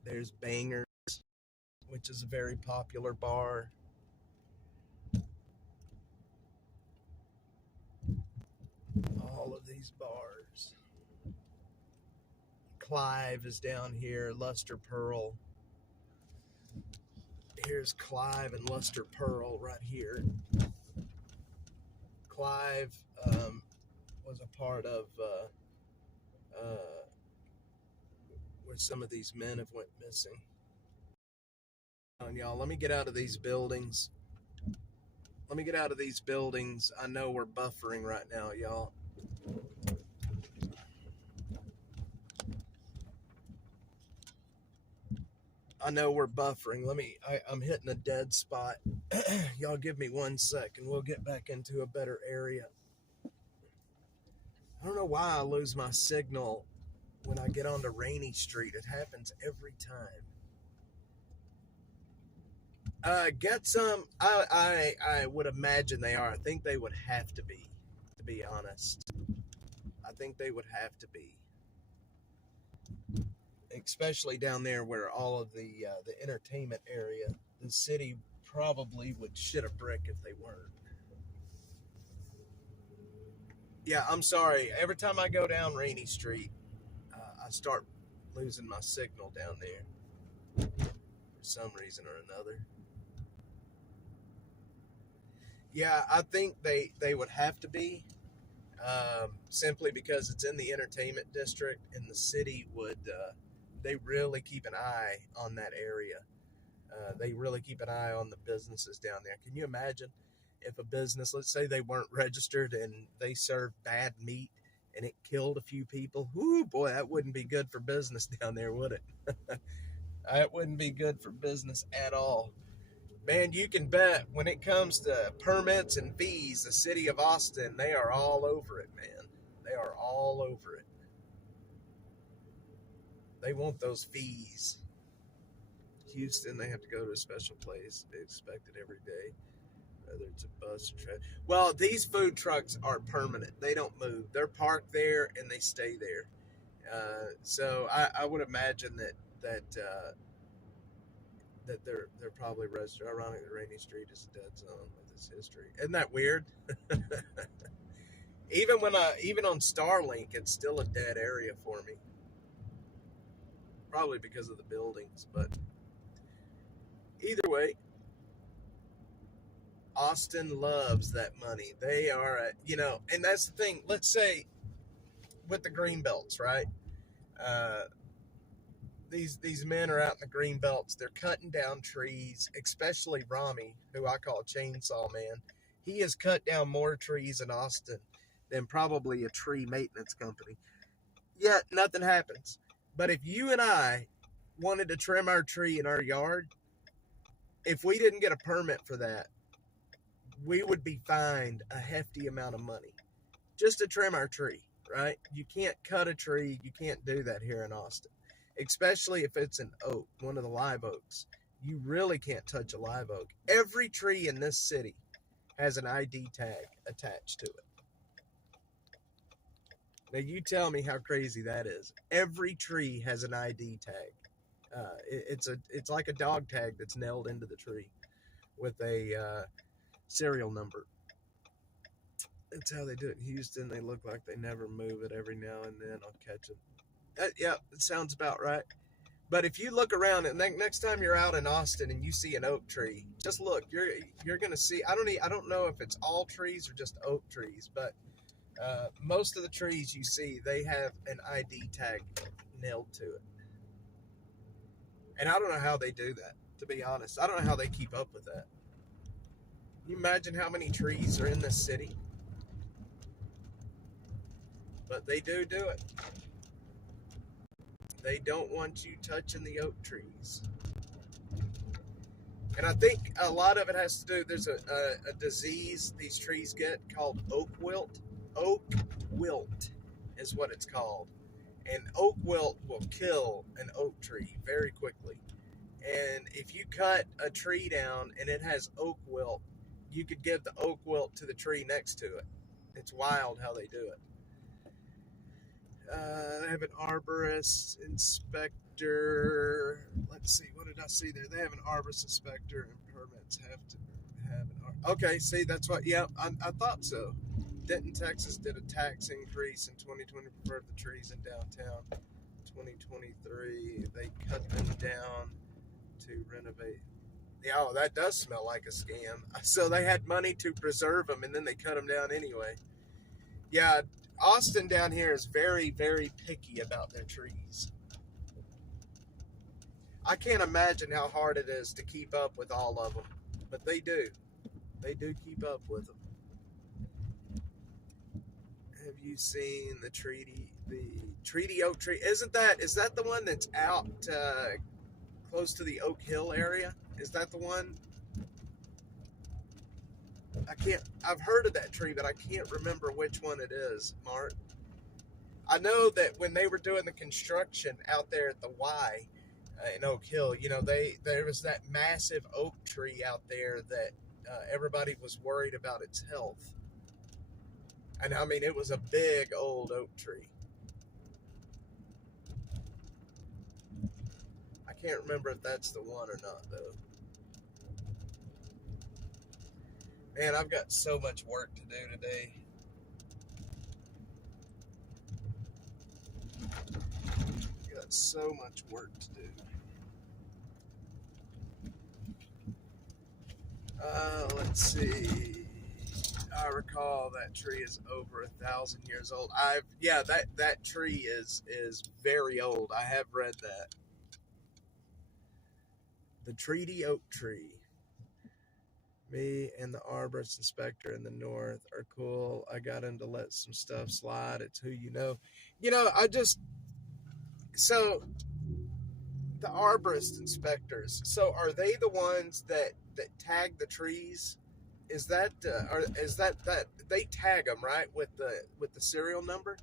There's Bangers, which is a very popular bar. All of these bars. Clive is down here, Luster Pearl. Here's Clive and Luster Pearl right here. Clive was a part of where some of these men have went missing. Y'all, let me get out of these buildings. I know we're buffering right now, y'all. I know we're buffering. I'm hitting a dead spot. Y'all give me 1 second. We'll get back into a better area. I don't know why I lose my signal when I get onto Rainy Street. It happens every time. Get some. I would imagine they are. I think they would have to be honest. I think they would have to be. Especially down there where all of the entertainment area, the city probably would shit a brick if they weren't. Yeah, I'm sorry. Every time I go down Rainy Street, I start losing my signal down there for some reason or another. Yeah, I think they would have to be, simply because it's in the entertainment district, and the city would, they really keep an eye on that area. They really keep an eye on the businesses down there. Can you imagine if a business, let's say they weren't registered and they served bad meat and it killed a few people? Whoo, boy, that wouldn't be good for business down there, would it? That wouldn't be good for business at all. Man, you can bet when it comes to permits and fees, the city of Austin, they are all over it, man. They are all over it. They want those fees. Houston, they have to go to a special place. They expect it every day, whether it's a bus or train. Well, these food trucks are permanent. They don't move. They're parked there and they stay there. So I would imagine that they're probably registered. Ironically, Rainy Street is a dead zone with its history. Isn't that weird? Even on Starlink, it's still a dead area for me. Probably because of the buildings, but either way, Austin loves that money. They are, and that's the thing. Let's say with the green belts, right? These men are out in the green belts. They're cutting down trees, especially Rami, who I call Chainsaw Man. He has cut down more trees in Austin than probably a tree maintenance company. Yet nothing happens. But if you and I wanted to trim our tree in our yard, if we didn't get a permit for that, we would be fined a hefty amount of money just to trim our tree, right? You can't cut a tree. You can't do that here in Austin, especially if it's an oak, one of the live oaks. You really can't touch a live oak. Every tree in this city has an ID tag attached to it. Now, you tell me how crazy that is. Every tree has an ID tag. It's like a dog tag that's nailed into the tree with a serial number. That's how they do it in Houston. They look like they never move it. Every now and then I'll catch them. Yeah, it sounds about right. But if you look around, and next time you're out in Austin and you see an oak tree, just look. You're gonna see. I don't know if it's all trees or just oak trees, but most of the trees you see, they have an ID tag nailed to it. And I don't know how they do that, to be honest. I don't know how they keep up with that. Can you imagine how many trees are in this city? But they do it. They don't want you touching the oak trees. And I think a lot of it has to do, there's a disease these trees get called oak wilt. Oak wilt is what it's called. And oak wilt will kill an oak tree very quickly. And if you cut a tree down and it has oak wilt, you could give the oak wilt to the tree next to it. It's wild how they do it. They have an arborist inspector. Let's see, what did I see there? They have an arborist inspector, and permits have to have an Okay, see, that's what, yeah, I thought so. Denton, Texas did a tax increase in 2020 for the trees in downtown. 2023, they cut them down to renovate. Yeah, oh, that does smell like a scam. So they had money to preserve them, and then they cut them down anyway. Yeah, Austin down here is very, very picky about their trees. I can't imagine how hard it is to keep up with all of them, but they do. They do keep up with them. Have you seen the treaty oak tree? Is that the one that's out close to the Oak Hill area? Is that the one? I've heard of that tree, but I can't remember which one it is, Mark. I know that when they were doing the construction out there at the Y in Oak Hill, there was that massive oak tree out there that everybody was worried about its health. And I mean, it was a big old oak tree. I can't remember if that's the one or not, though. Man, I've got so much work to do today. I've got so much work to do. Let's see. I recall that tree is over 1,000 years old. That tree is very old. I have read that. The treaty oak tree. Me and the arborist inspector in the north are cool. I got him to let some stuff slide. It's who you know. So the arborist inspectors. So are they the ones that tag the trees? Is that they tag them right with the serial number?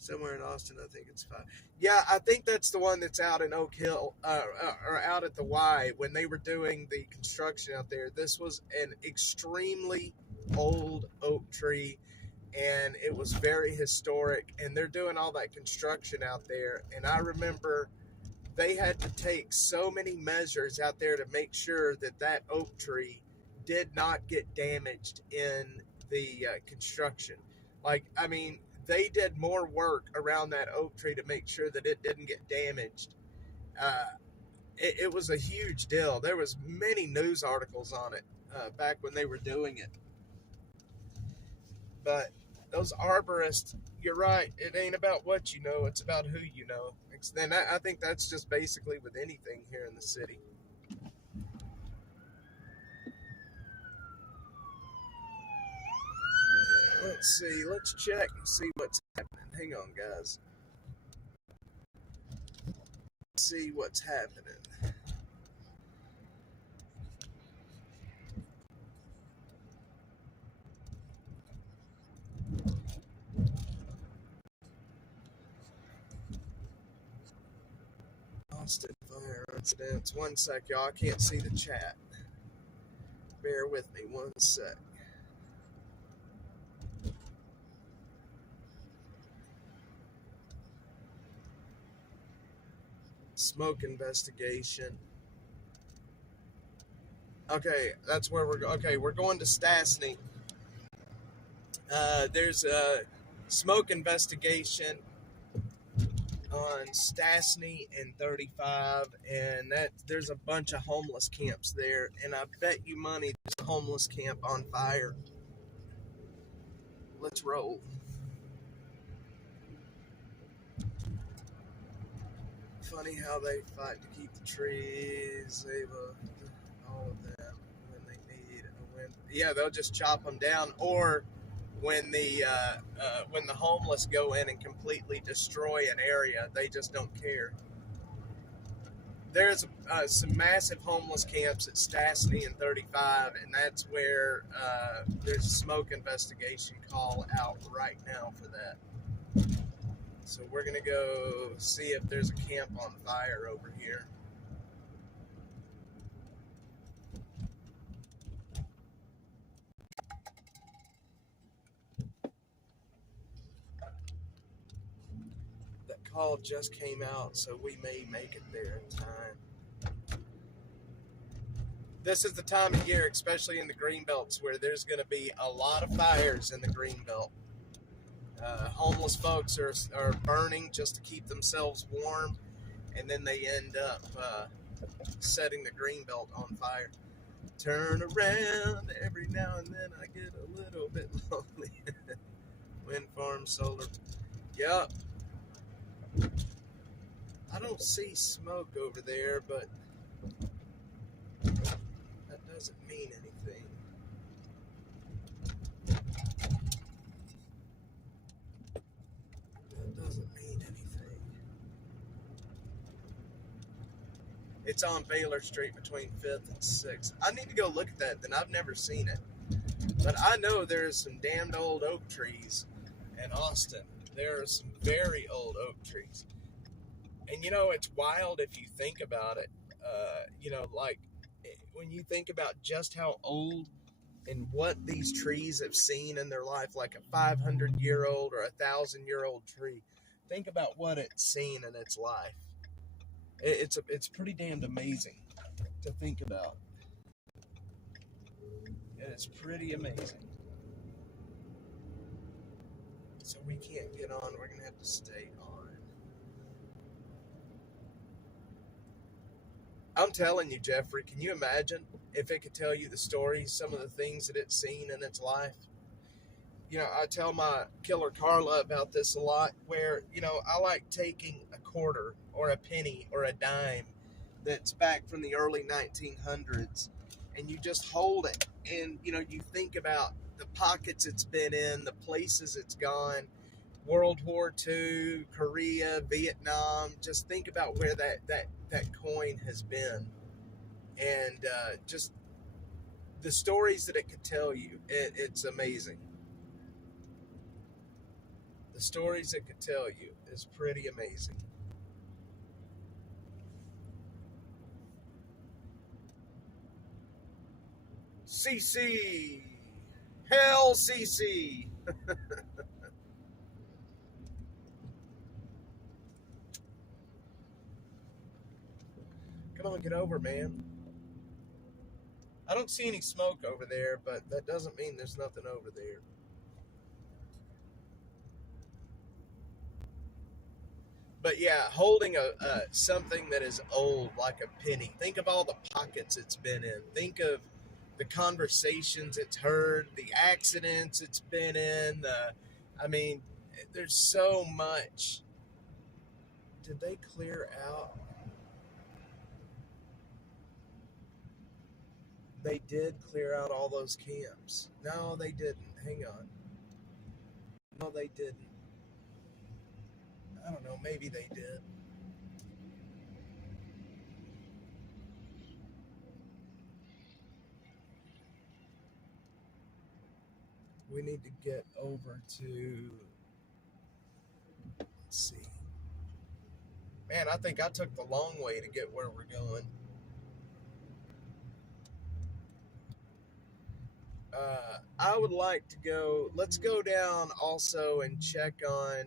Somewhere in Austin, I think it's 5. Yeah, I think that's the one that's out in Oak Hill, or out at the Y when they were doing the construction out there. This was an extremely old oak tree, and it was very historic. And they're doing all that construction out there. And I remember they had to take so many measures out there to make sure that oak tree did not get damaged in the construction. Like, I mean, they did more work around that oak tree to make sure that it didn't get damaged. It was a huge deal. There was many news articles on it back when they were doing it. But those arborists, you're right. It ain't about what you know. It's about who you know. And I think that's just basically with anything here in the city. Let's see. Let's check and see what's happening. Hang on, guys. Let's see what's happening. Austin fire incidents. 1 sec, y'all. I can't see the chat. Bear with me 1 sec. Smoke investigation. Okay, that's where we're going. Okay, we're going to Stastny. There's a smoke investigation on Stastny and 35, and there's a bunch of homeless camps there, and I bet you money there's a homeless camp on fire. Let's roll. Funny how they fight to keep the trees, save all of them when they need a wind. Yeah, they'll just chop them down, or when the homeless go in and completely destroy an area, they just don't care. There's some massive homeless camps at Stastny and 35, and that's where there's a smoke investigation call out right now for that. So we're going to go see if there's a camp on fire over here. That call just came out, so we may make it there in time. This is the time of year, especially in the Greenbelts, where there's going to be a lot of fires in the Greenbelt. Homeless folks are burning just to keep themselves warm, and then they end up setting the Greenbelt on fire. Turn around every now and then, I get a little bit lonely. Wind farm, solar. Yep. I don't see smoke over there, but that doesn't mean anything. That doesn't mean anything. It's on Baylor Street between 5th and 6th. I need to go look at that, then I've never seen it. But I know there's some damned old oak trees in Austin. There are some very old oak trees. And you know, it's wild if you think about it. Like when you think about just how old and what these trees have seen in their life, like a 500-year-old or 1,000-year-old tree. Think about what it's seen in its life. It's pretty damned amazing to think about. It's pretty amazing. So we can't get on. We're going to have to stay on. I'm telling you, Jeffrey, can you imagine if it could tell you the stories, some of the things that it's seen in its life? You know, I tell my killer Carla about this a lot, where, you know, I like taking a quarter or a penny or a dime that's back from the early 1900s, and you just hold it, and, you know, you think about the pockets it's been in, the places it's gone, World War II, Korea, Vietnam. Just think about where that coin has been, and just the stories that it could tell you. It's amazing. The stories it could tell you is pretty amazing. CC, hell, CC. Come on, get over, man. I don't see any smoke over there, but that doesn't mean there's nothing over there. But yeah, holding a something that is old like a penny. Think of all the pockets it's been in. Think of the conversations it's heard, the accidents it's been in. I mean, there's so much. Did they clear out? They did clear out all those camps. No, they didn't. Hang on. No, they didn't. I don't know. Maybe they did. We need to get over to. Let's see. Man, I think I took the long way to get where we're going. I would like to go. Let's go down also and check on.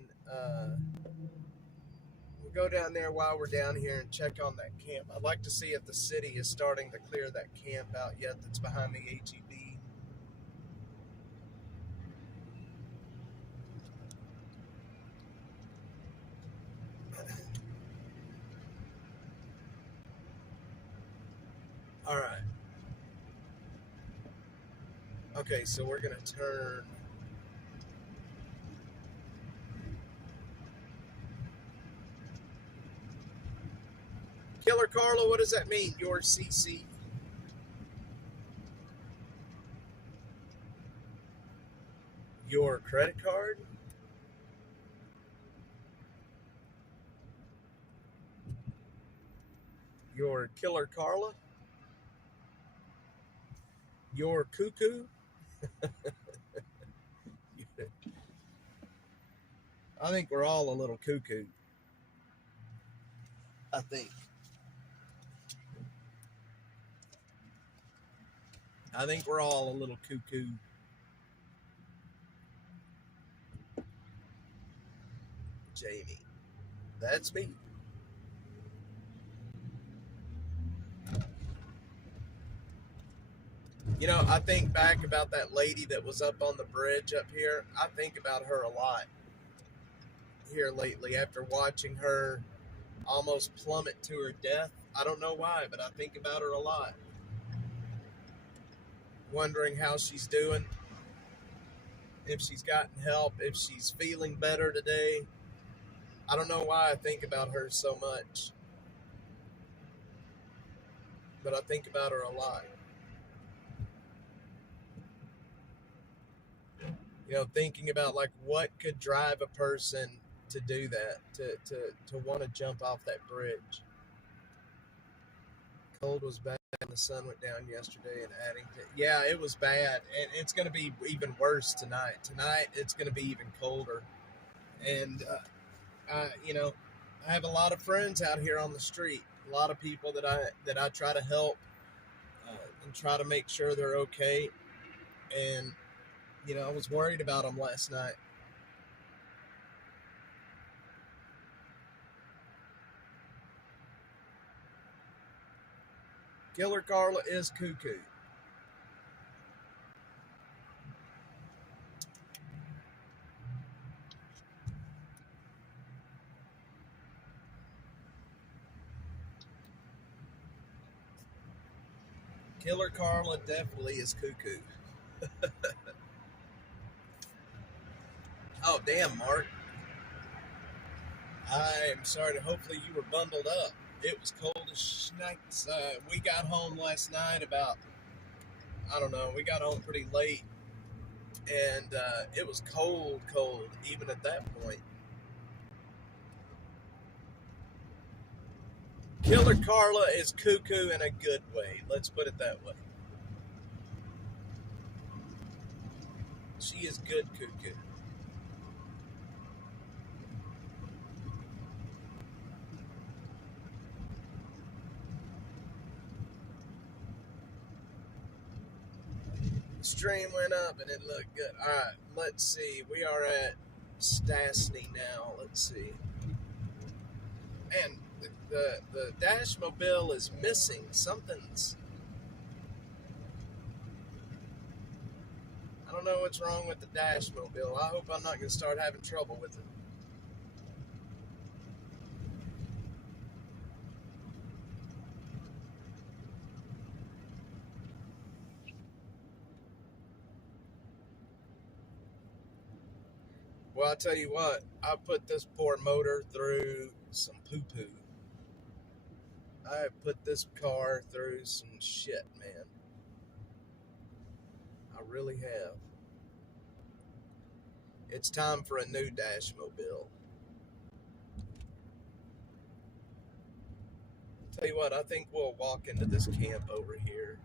We'll go down there while we're down here and check on that camp. I'd like to see if the city is starting to clear that camp out yet that's behind the HEB. All right. Okay, so we're going to turn. Killer Carla, what does that mean? Your CC. Your credit card? Your Killer Carla? Your cuckoo? I think we're all a little cuckoo. I think. I think we're all a little cuckoo. Jamie. That's me. You know, I think back about that lady that was up on the bridge up here. I think about her a lot here lately after watching her almost plummet to her death. I don't know why, but I think about her a lot. Wondering how she's doing. if she's gotten help, if she's feeling better today. I don't know why I think about her so much, but I think about her a lot. You know, thinking about like what could drive a person to do that, to want to jump off that bridge. Cold was bad, and the sun went down yesterday in Addington. Yeah, it was bad, and it's going to be even worse tonight. Tonight, it's going to be even colder. And you know, I have a lot of friends out here on the street. A lot of people that I try to help and try to make sure they're okay. And you know, I was worried about them last night. Killer Carla is cuckoo. Killer Carla definitely is cuckoo. Oh, damn, Mark. I'm sorry. Hopefully you were bundled up. It was cold as snakes. We got home last night about, I don't know, we got home pretty late. And it was cold, even at that point. Killer Carla is cuckoo in a good way. Let's put it that way. She is good cuckoo. Stream went up and it looked good. All right, let's see. We are at Stastny now. Let's see. Man, the Dashmobile is missing. Something's. I don't know what's wrong with the Dashmobile. I hope I'm not going to start having trouble with it. Well, I'll tell you what, I put this poor motor through some poo-poo. I put this car through some shit, man. I really have. It's time for a new Dashmobile. Tell you what, I think we'll walk into this camp over here.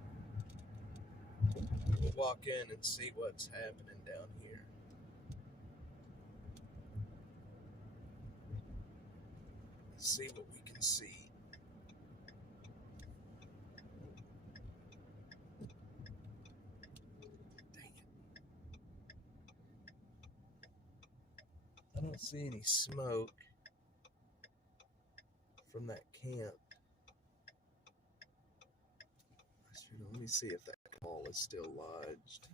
We'll walk in and see what's happening down here. See what we can see. Dang it. I don't see any smoke from that camp. Let me see if that call is still lodged.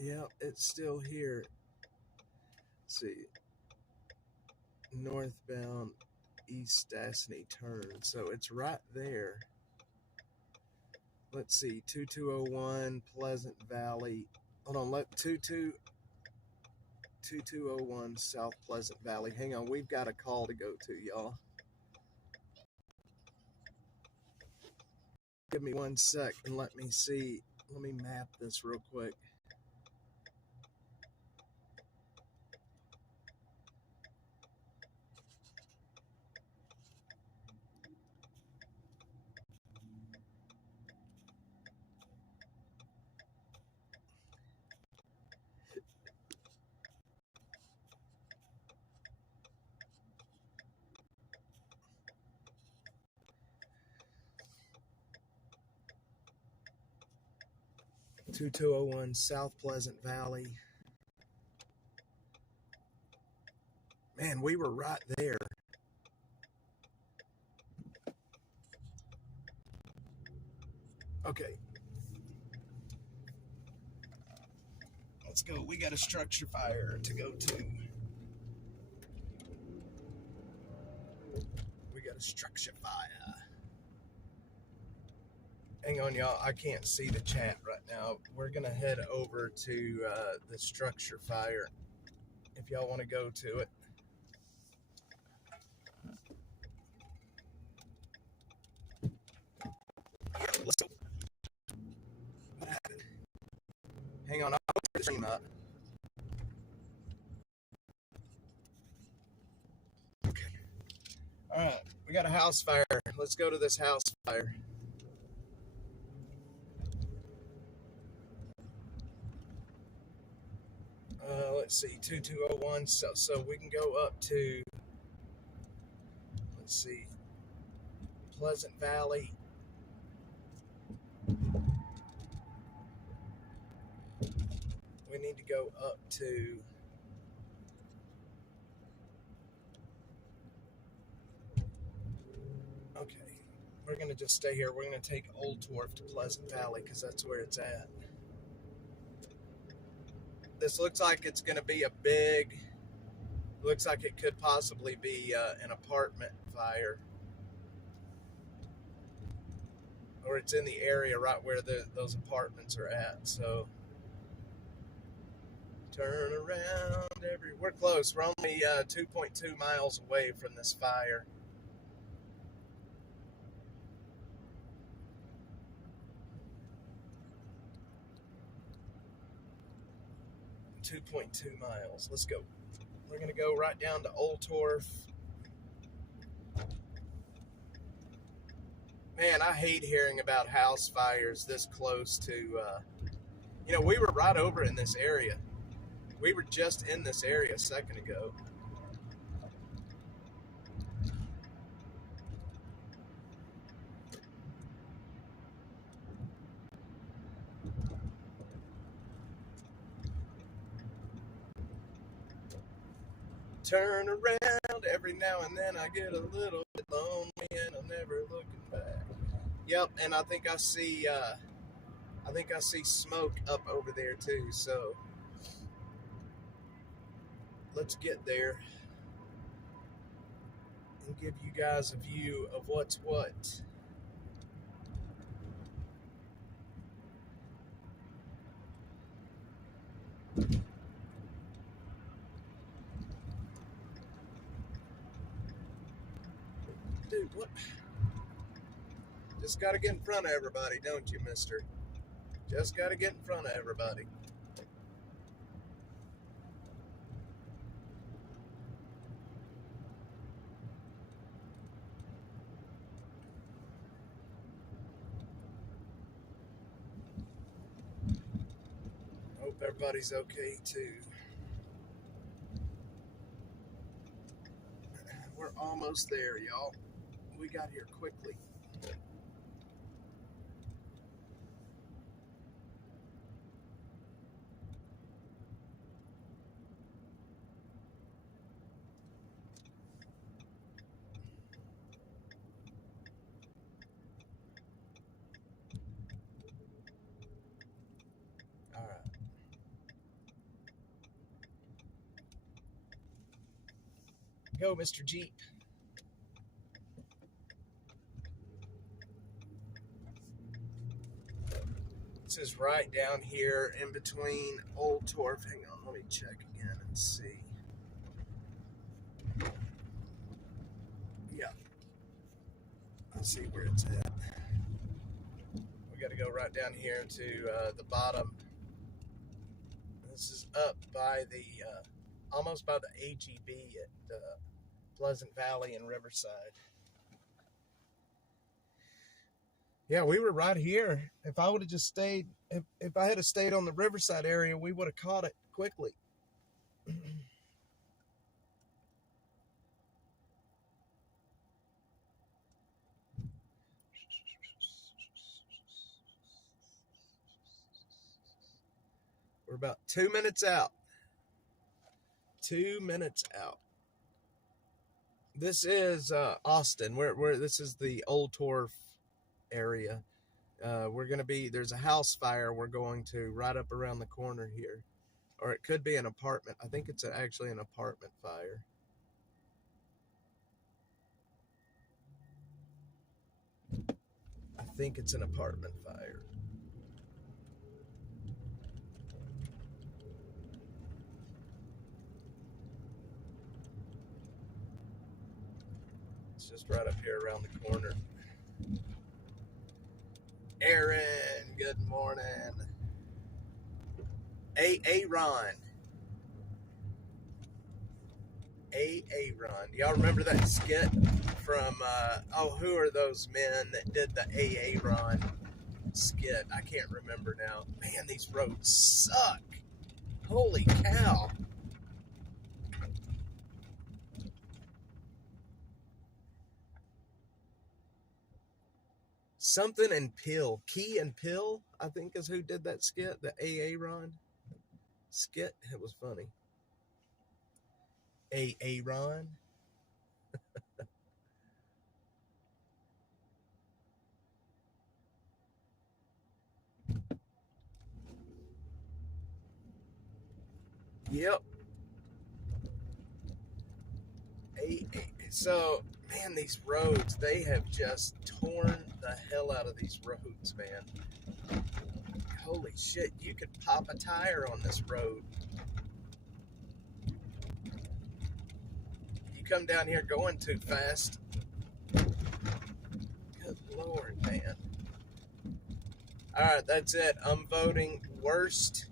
Yeah, it's still here. Let's see. Northbound East Stastny turn. So it's right there. Let's see. 2201 Pleasant Valley. Hold on. 2201 South Pleasant Valley. Hang on. We've got a call to go to, y'all. Give me 1 sec and let me see. Let me map this real quick. (2201) South Pleasant Valley. Man, we were right there. Okay. Let's go. We got a structure fire to go to. We got a structure fire. Hang on, y'all. I can't see the chat right now. We're going to head over to the structure fire if y'all want to go to it. Let's go. Hang on, I'll put the stream up. Okay. All right, we got a house fire. Let's go to this house fire. Let's see, 2201. So we can go up to, let's see, Pleasant Valley. We need to go up to, okay, we're going to just stay here. We're going to take Old Torf to Pleasant Valley because that's where it's at. This looks like it's going to be a big, looks like it could possibly be an apartment fire. Or it's in the area right where those apartments are at. So turn around we're close. We're only 2.2 miles away from this fire. .2 miles. Let's go. We're gonna go right down to Old Torf. Man, I hate hearing about house fires this close to, we were right over in this area. We were just in this area a second ago. Turn around every now and then. I get a little bit lonely and I'm never looking back. Yep, and I think I see smoke up over there too. So let's get there and give you guys a view of what's what. Dude, what? Just gotta get in front of everybody, don't you, mister? Just gotta get in front of everybody. Hope everybody's okay, too. We're almost there, y'all. We got here quickly. All right. Go, Mr. Jeep. This is right down here in between Old Torf. Hang on, let me check again and see. Yeah, I see where it's at. We got to go right down here to the bottom. This is up by the, almost by the AGB at Pleasant Valley and Riverside. Yeah, we were right here. If I would have just stayed, if I had stayed on the Riverside area, we would have caught it quickly. We're about 2 minutes out. 2 minutes out. This is Austin. This is the Old Torf area. We're going to be, there's a house fire we're going to right up around the corner here. Or it could be an apartment. I think it's actually an apartment fire. I think it's an apartment fire. It's just right up here around the corner. Aaron, good morning. Aaron. Aaron. Y'all remember that skit from, who are those men that did the Aaron skit? I can't remember now. Man, these roads suck. Holy cow. Something and Pill. Key and Pill, I think, is who did that skit. The Aaron skit. It was funny. Aaron. Yep. So, man, these roads, they have just torn the hell out of these roads, man. Holy shit, you could pop a tire on this road. You come down here going too fast. Good Lord, man. Alright, that's it. I'm voting worst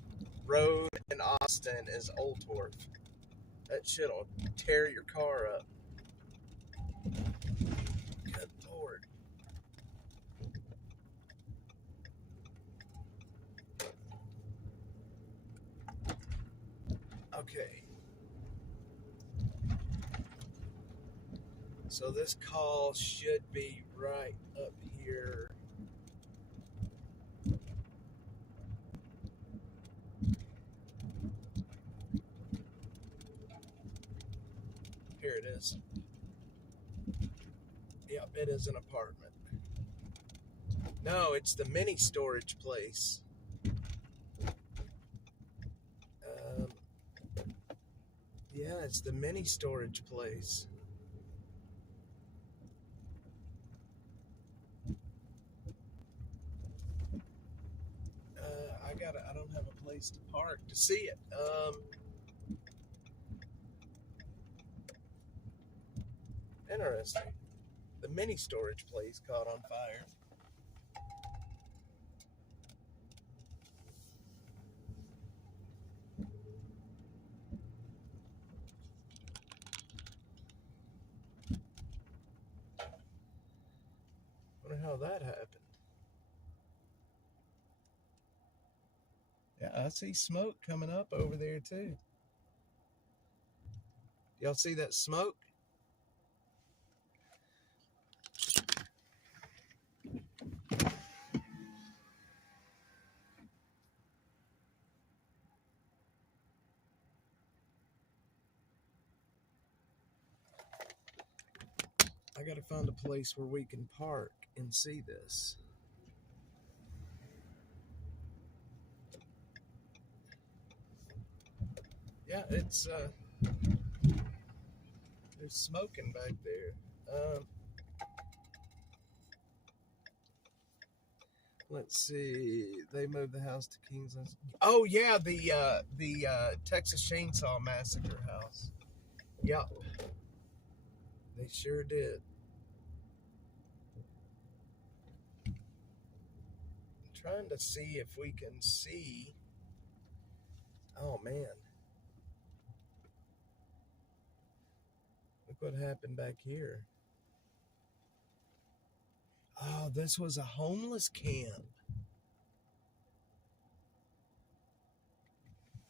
road in Austin is Old Torf. That shit'll tear your car up. Good Lord. Okay. So this call should be right up here. Here it is. Yep, it is an apartment. No, it's the mini storage place. Yeah, it's the mini storage place. I don't have a place to park to see it. Interesting. The mini storage place caught on fire. Wonder how that happened. Yeah, I see smoke coming up over there too. Y'all see that smoke? I gotta find a place where we can park and see this. Yeah, it's there's smoking back there. Let's see. They moved the house to Kingsland. Oh yeah, the Texas Chainsaw Massacre house. Yup, they sure did. I'm trying to see if we can see. Oh man, look what happened back here. Oh, this was a homeless camp.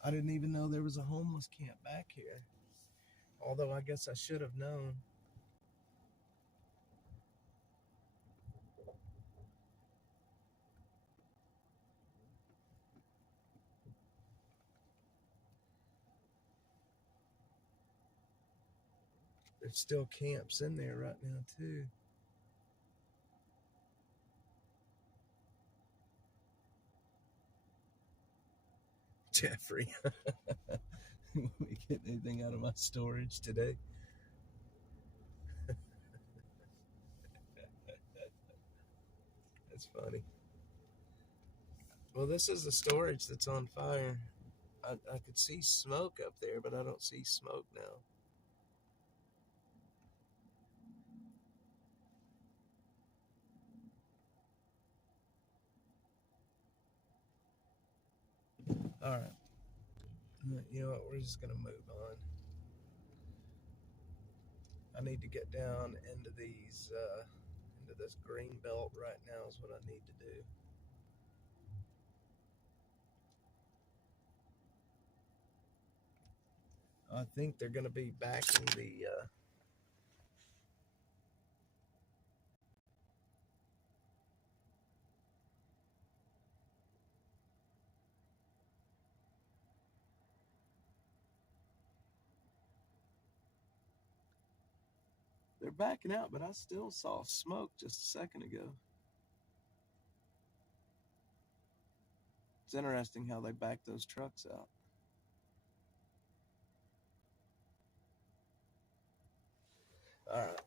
I didn't even know there was a homeless camp back here. Although I guess I should have known. There's still camps in there right now too. Jeffrey, we get anything out of my storage today? It's funny. Well, this is the storage that's on fire. I could see smoke up there, but I don't see smoke now. All right. You know what? We're just going to move on. I need to get down into into this green belt right now is what I need to do. I think they're going to be backing they're backing out, but I still saw smoke just a second ago. It's interesting how they back those trucks out. All right.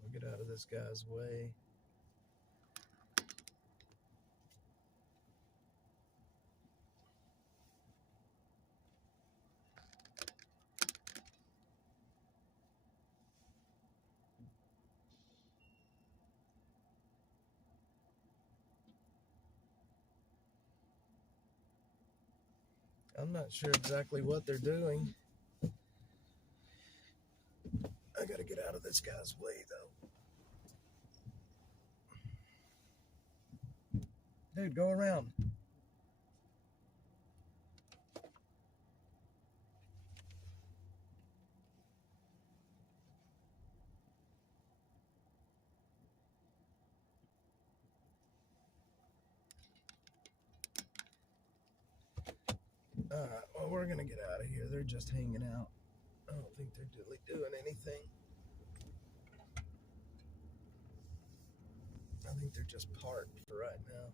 We'll get out of this guy's way. I'm not sure exactly what they're doing. I gotta get out of this guy's way, though. Dude, go around. All right, well, we're gonna get out of here. They're just hanging out. I don't think they're really doing anything. I think they're just parked for right now.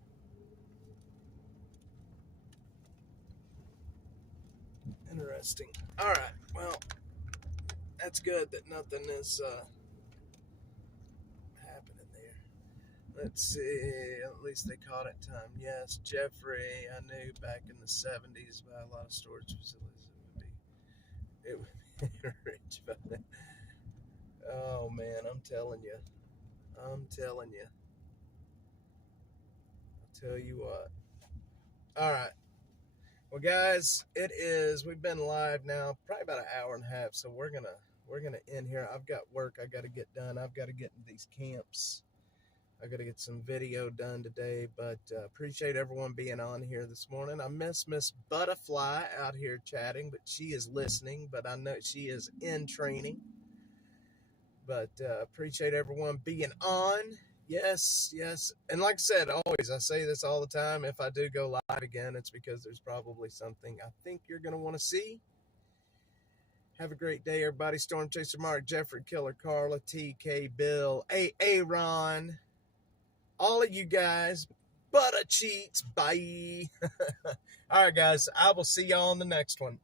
Interesting. All right, well, that's good that nothing is happening there. Let's see. At least they caught it time. Yes, Jeffrey. I knew back in the '70s by a lot of storage facilities it would be rich. But oh man, I'm telling you. I'll tell you what. All right. Well, guys, we've been live now probably about an hour and a half, so we're gonna end here. I've got work I got to get done. I've got to get in these camps. I got to get some video done today, but appreciate everyone being on here this morning. I miss Miss Butterfly out here chatting, but she is listening, but I know she is in training. But appreciate everyone being on. Yes. And like I said, always, I say this all the time. If I do go live again, it's because there's probably something I think you're going to want to see. Have a great day, everybody. Storm Chaser Mark, Jeffrey, Killer, Carla, TK, Bill, Aaron, all of you guys. Butter cheats. Bye. All right, guys. I will see y'all on the next one.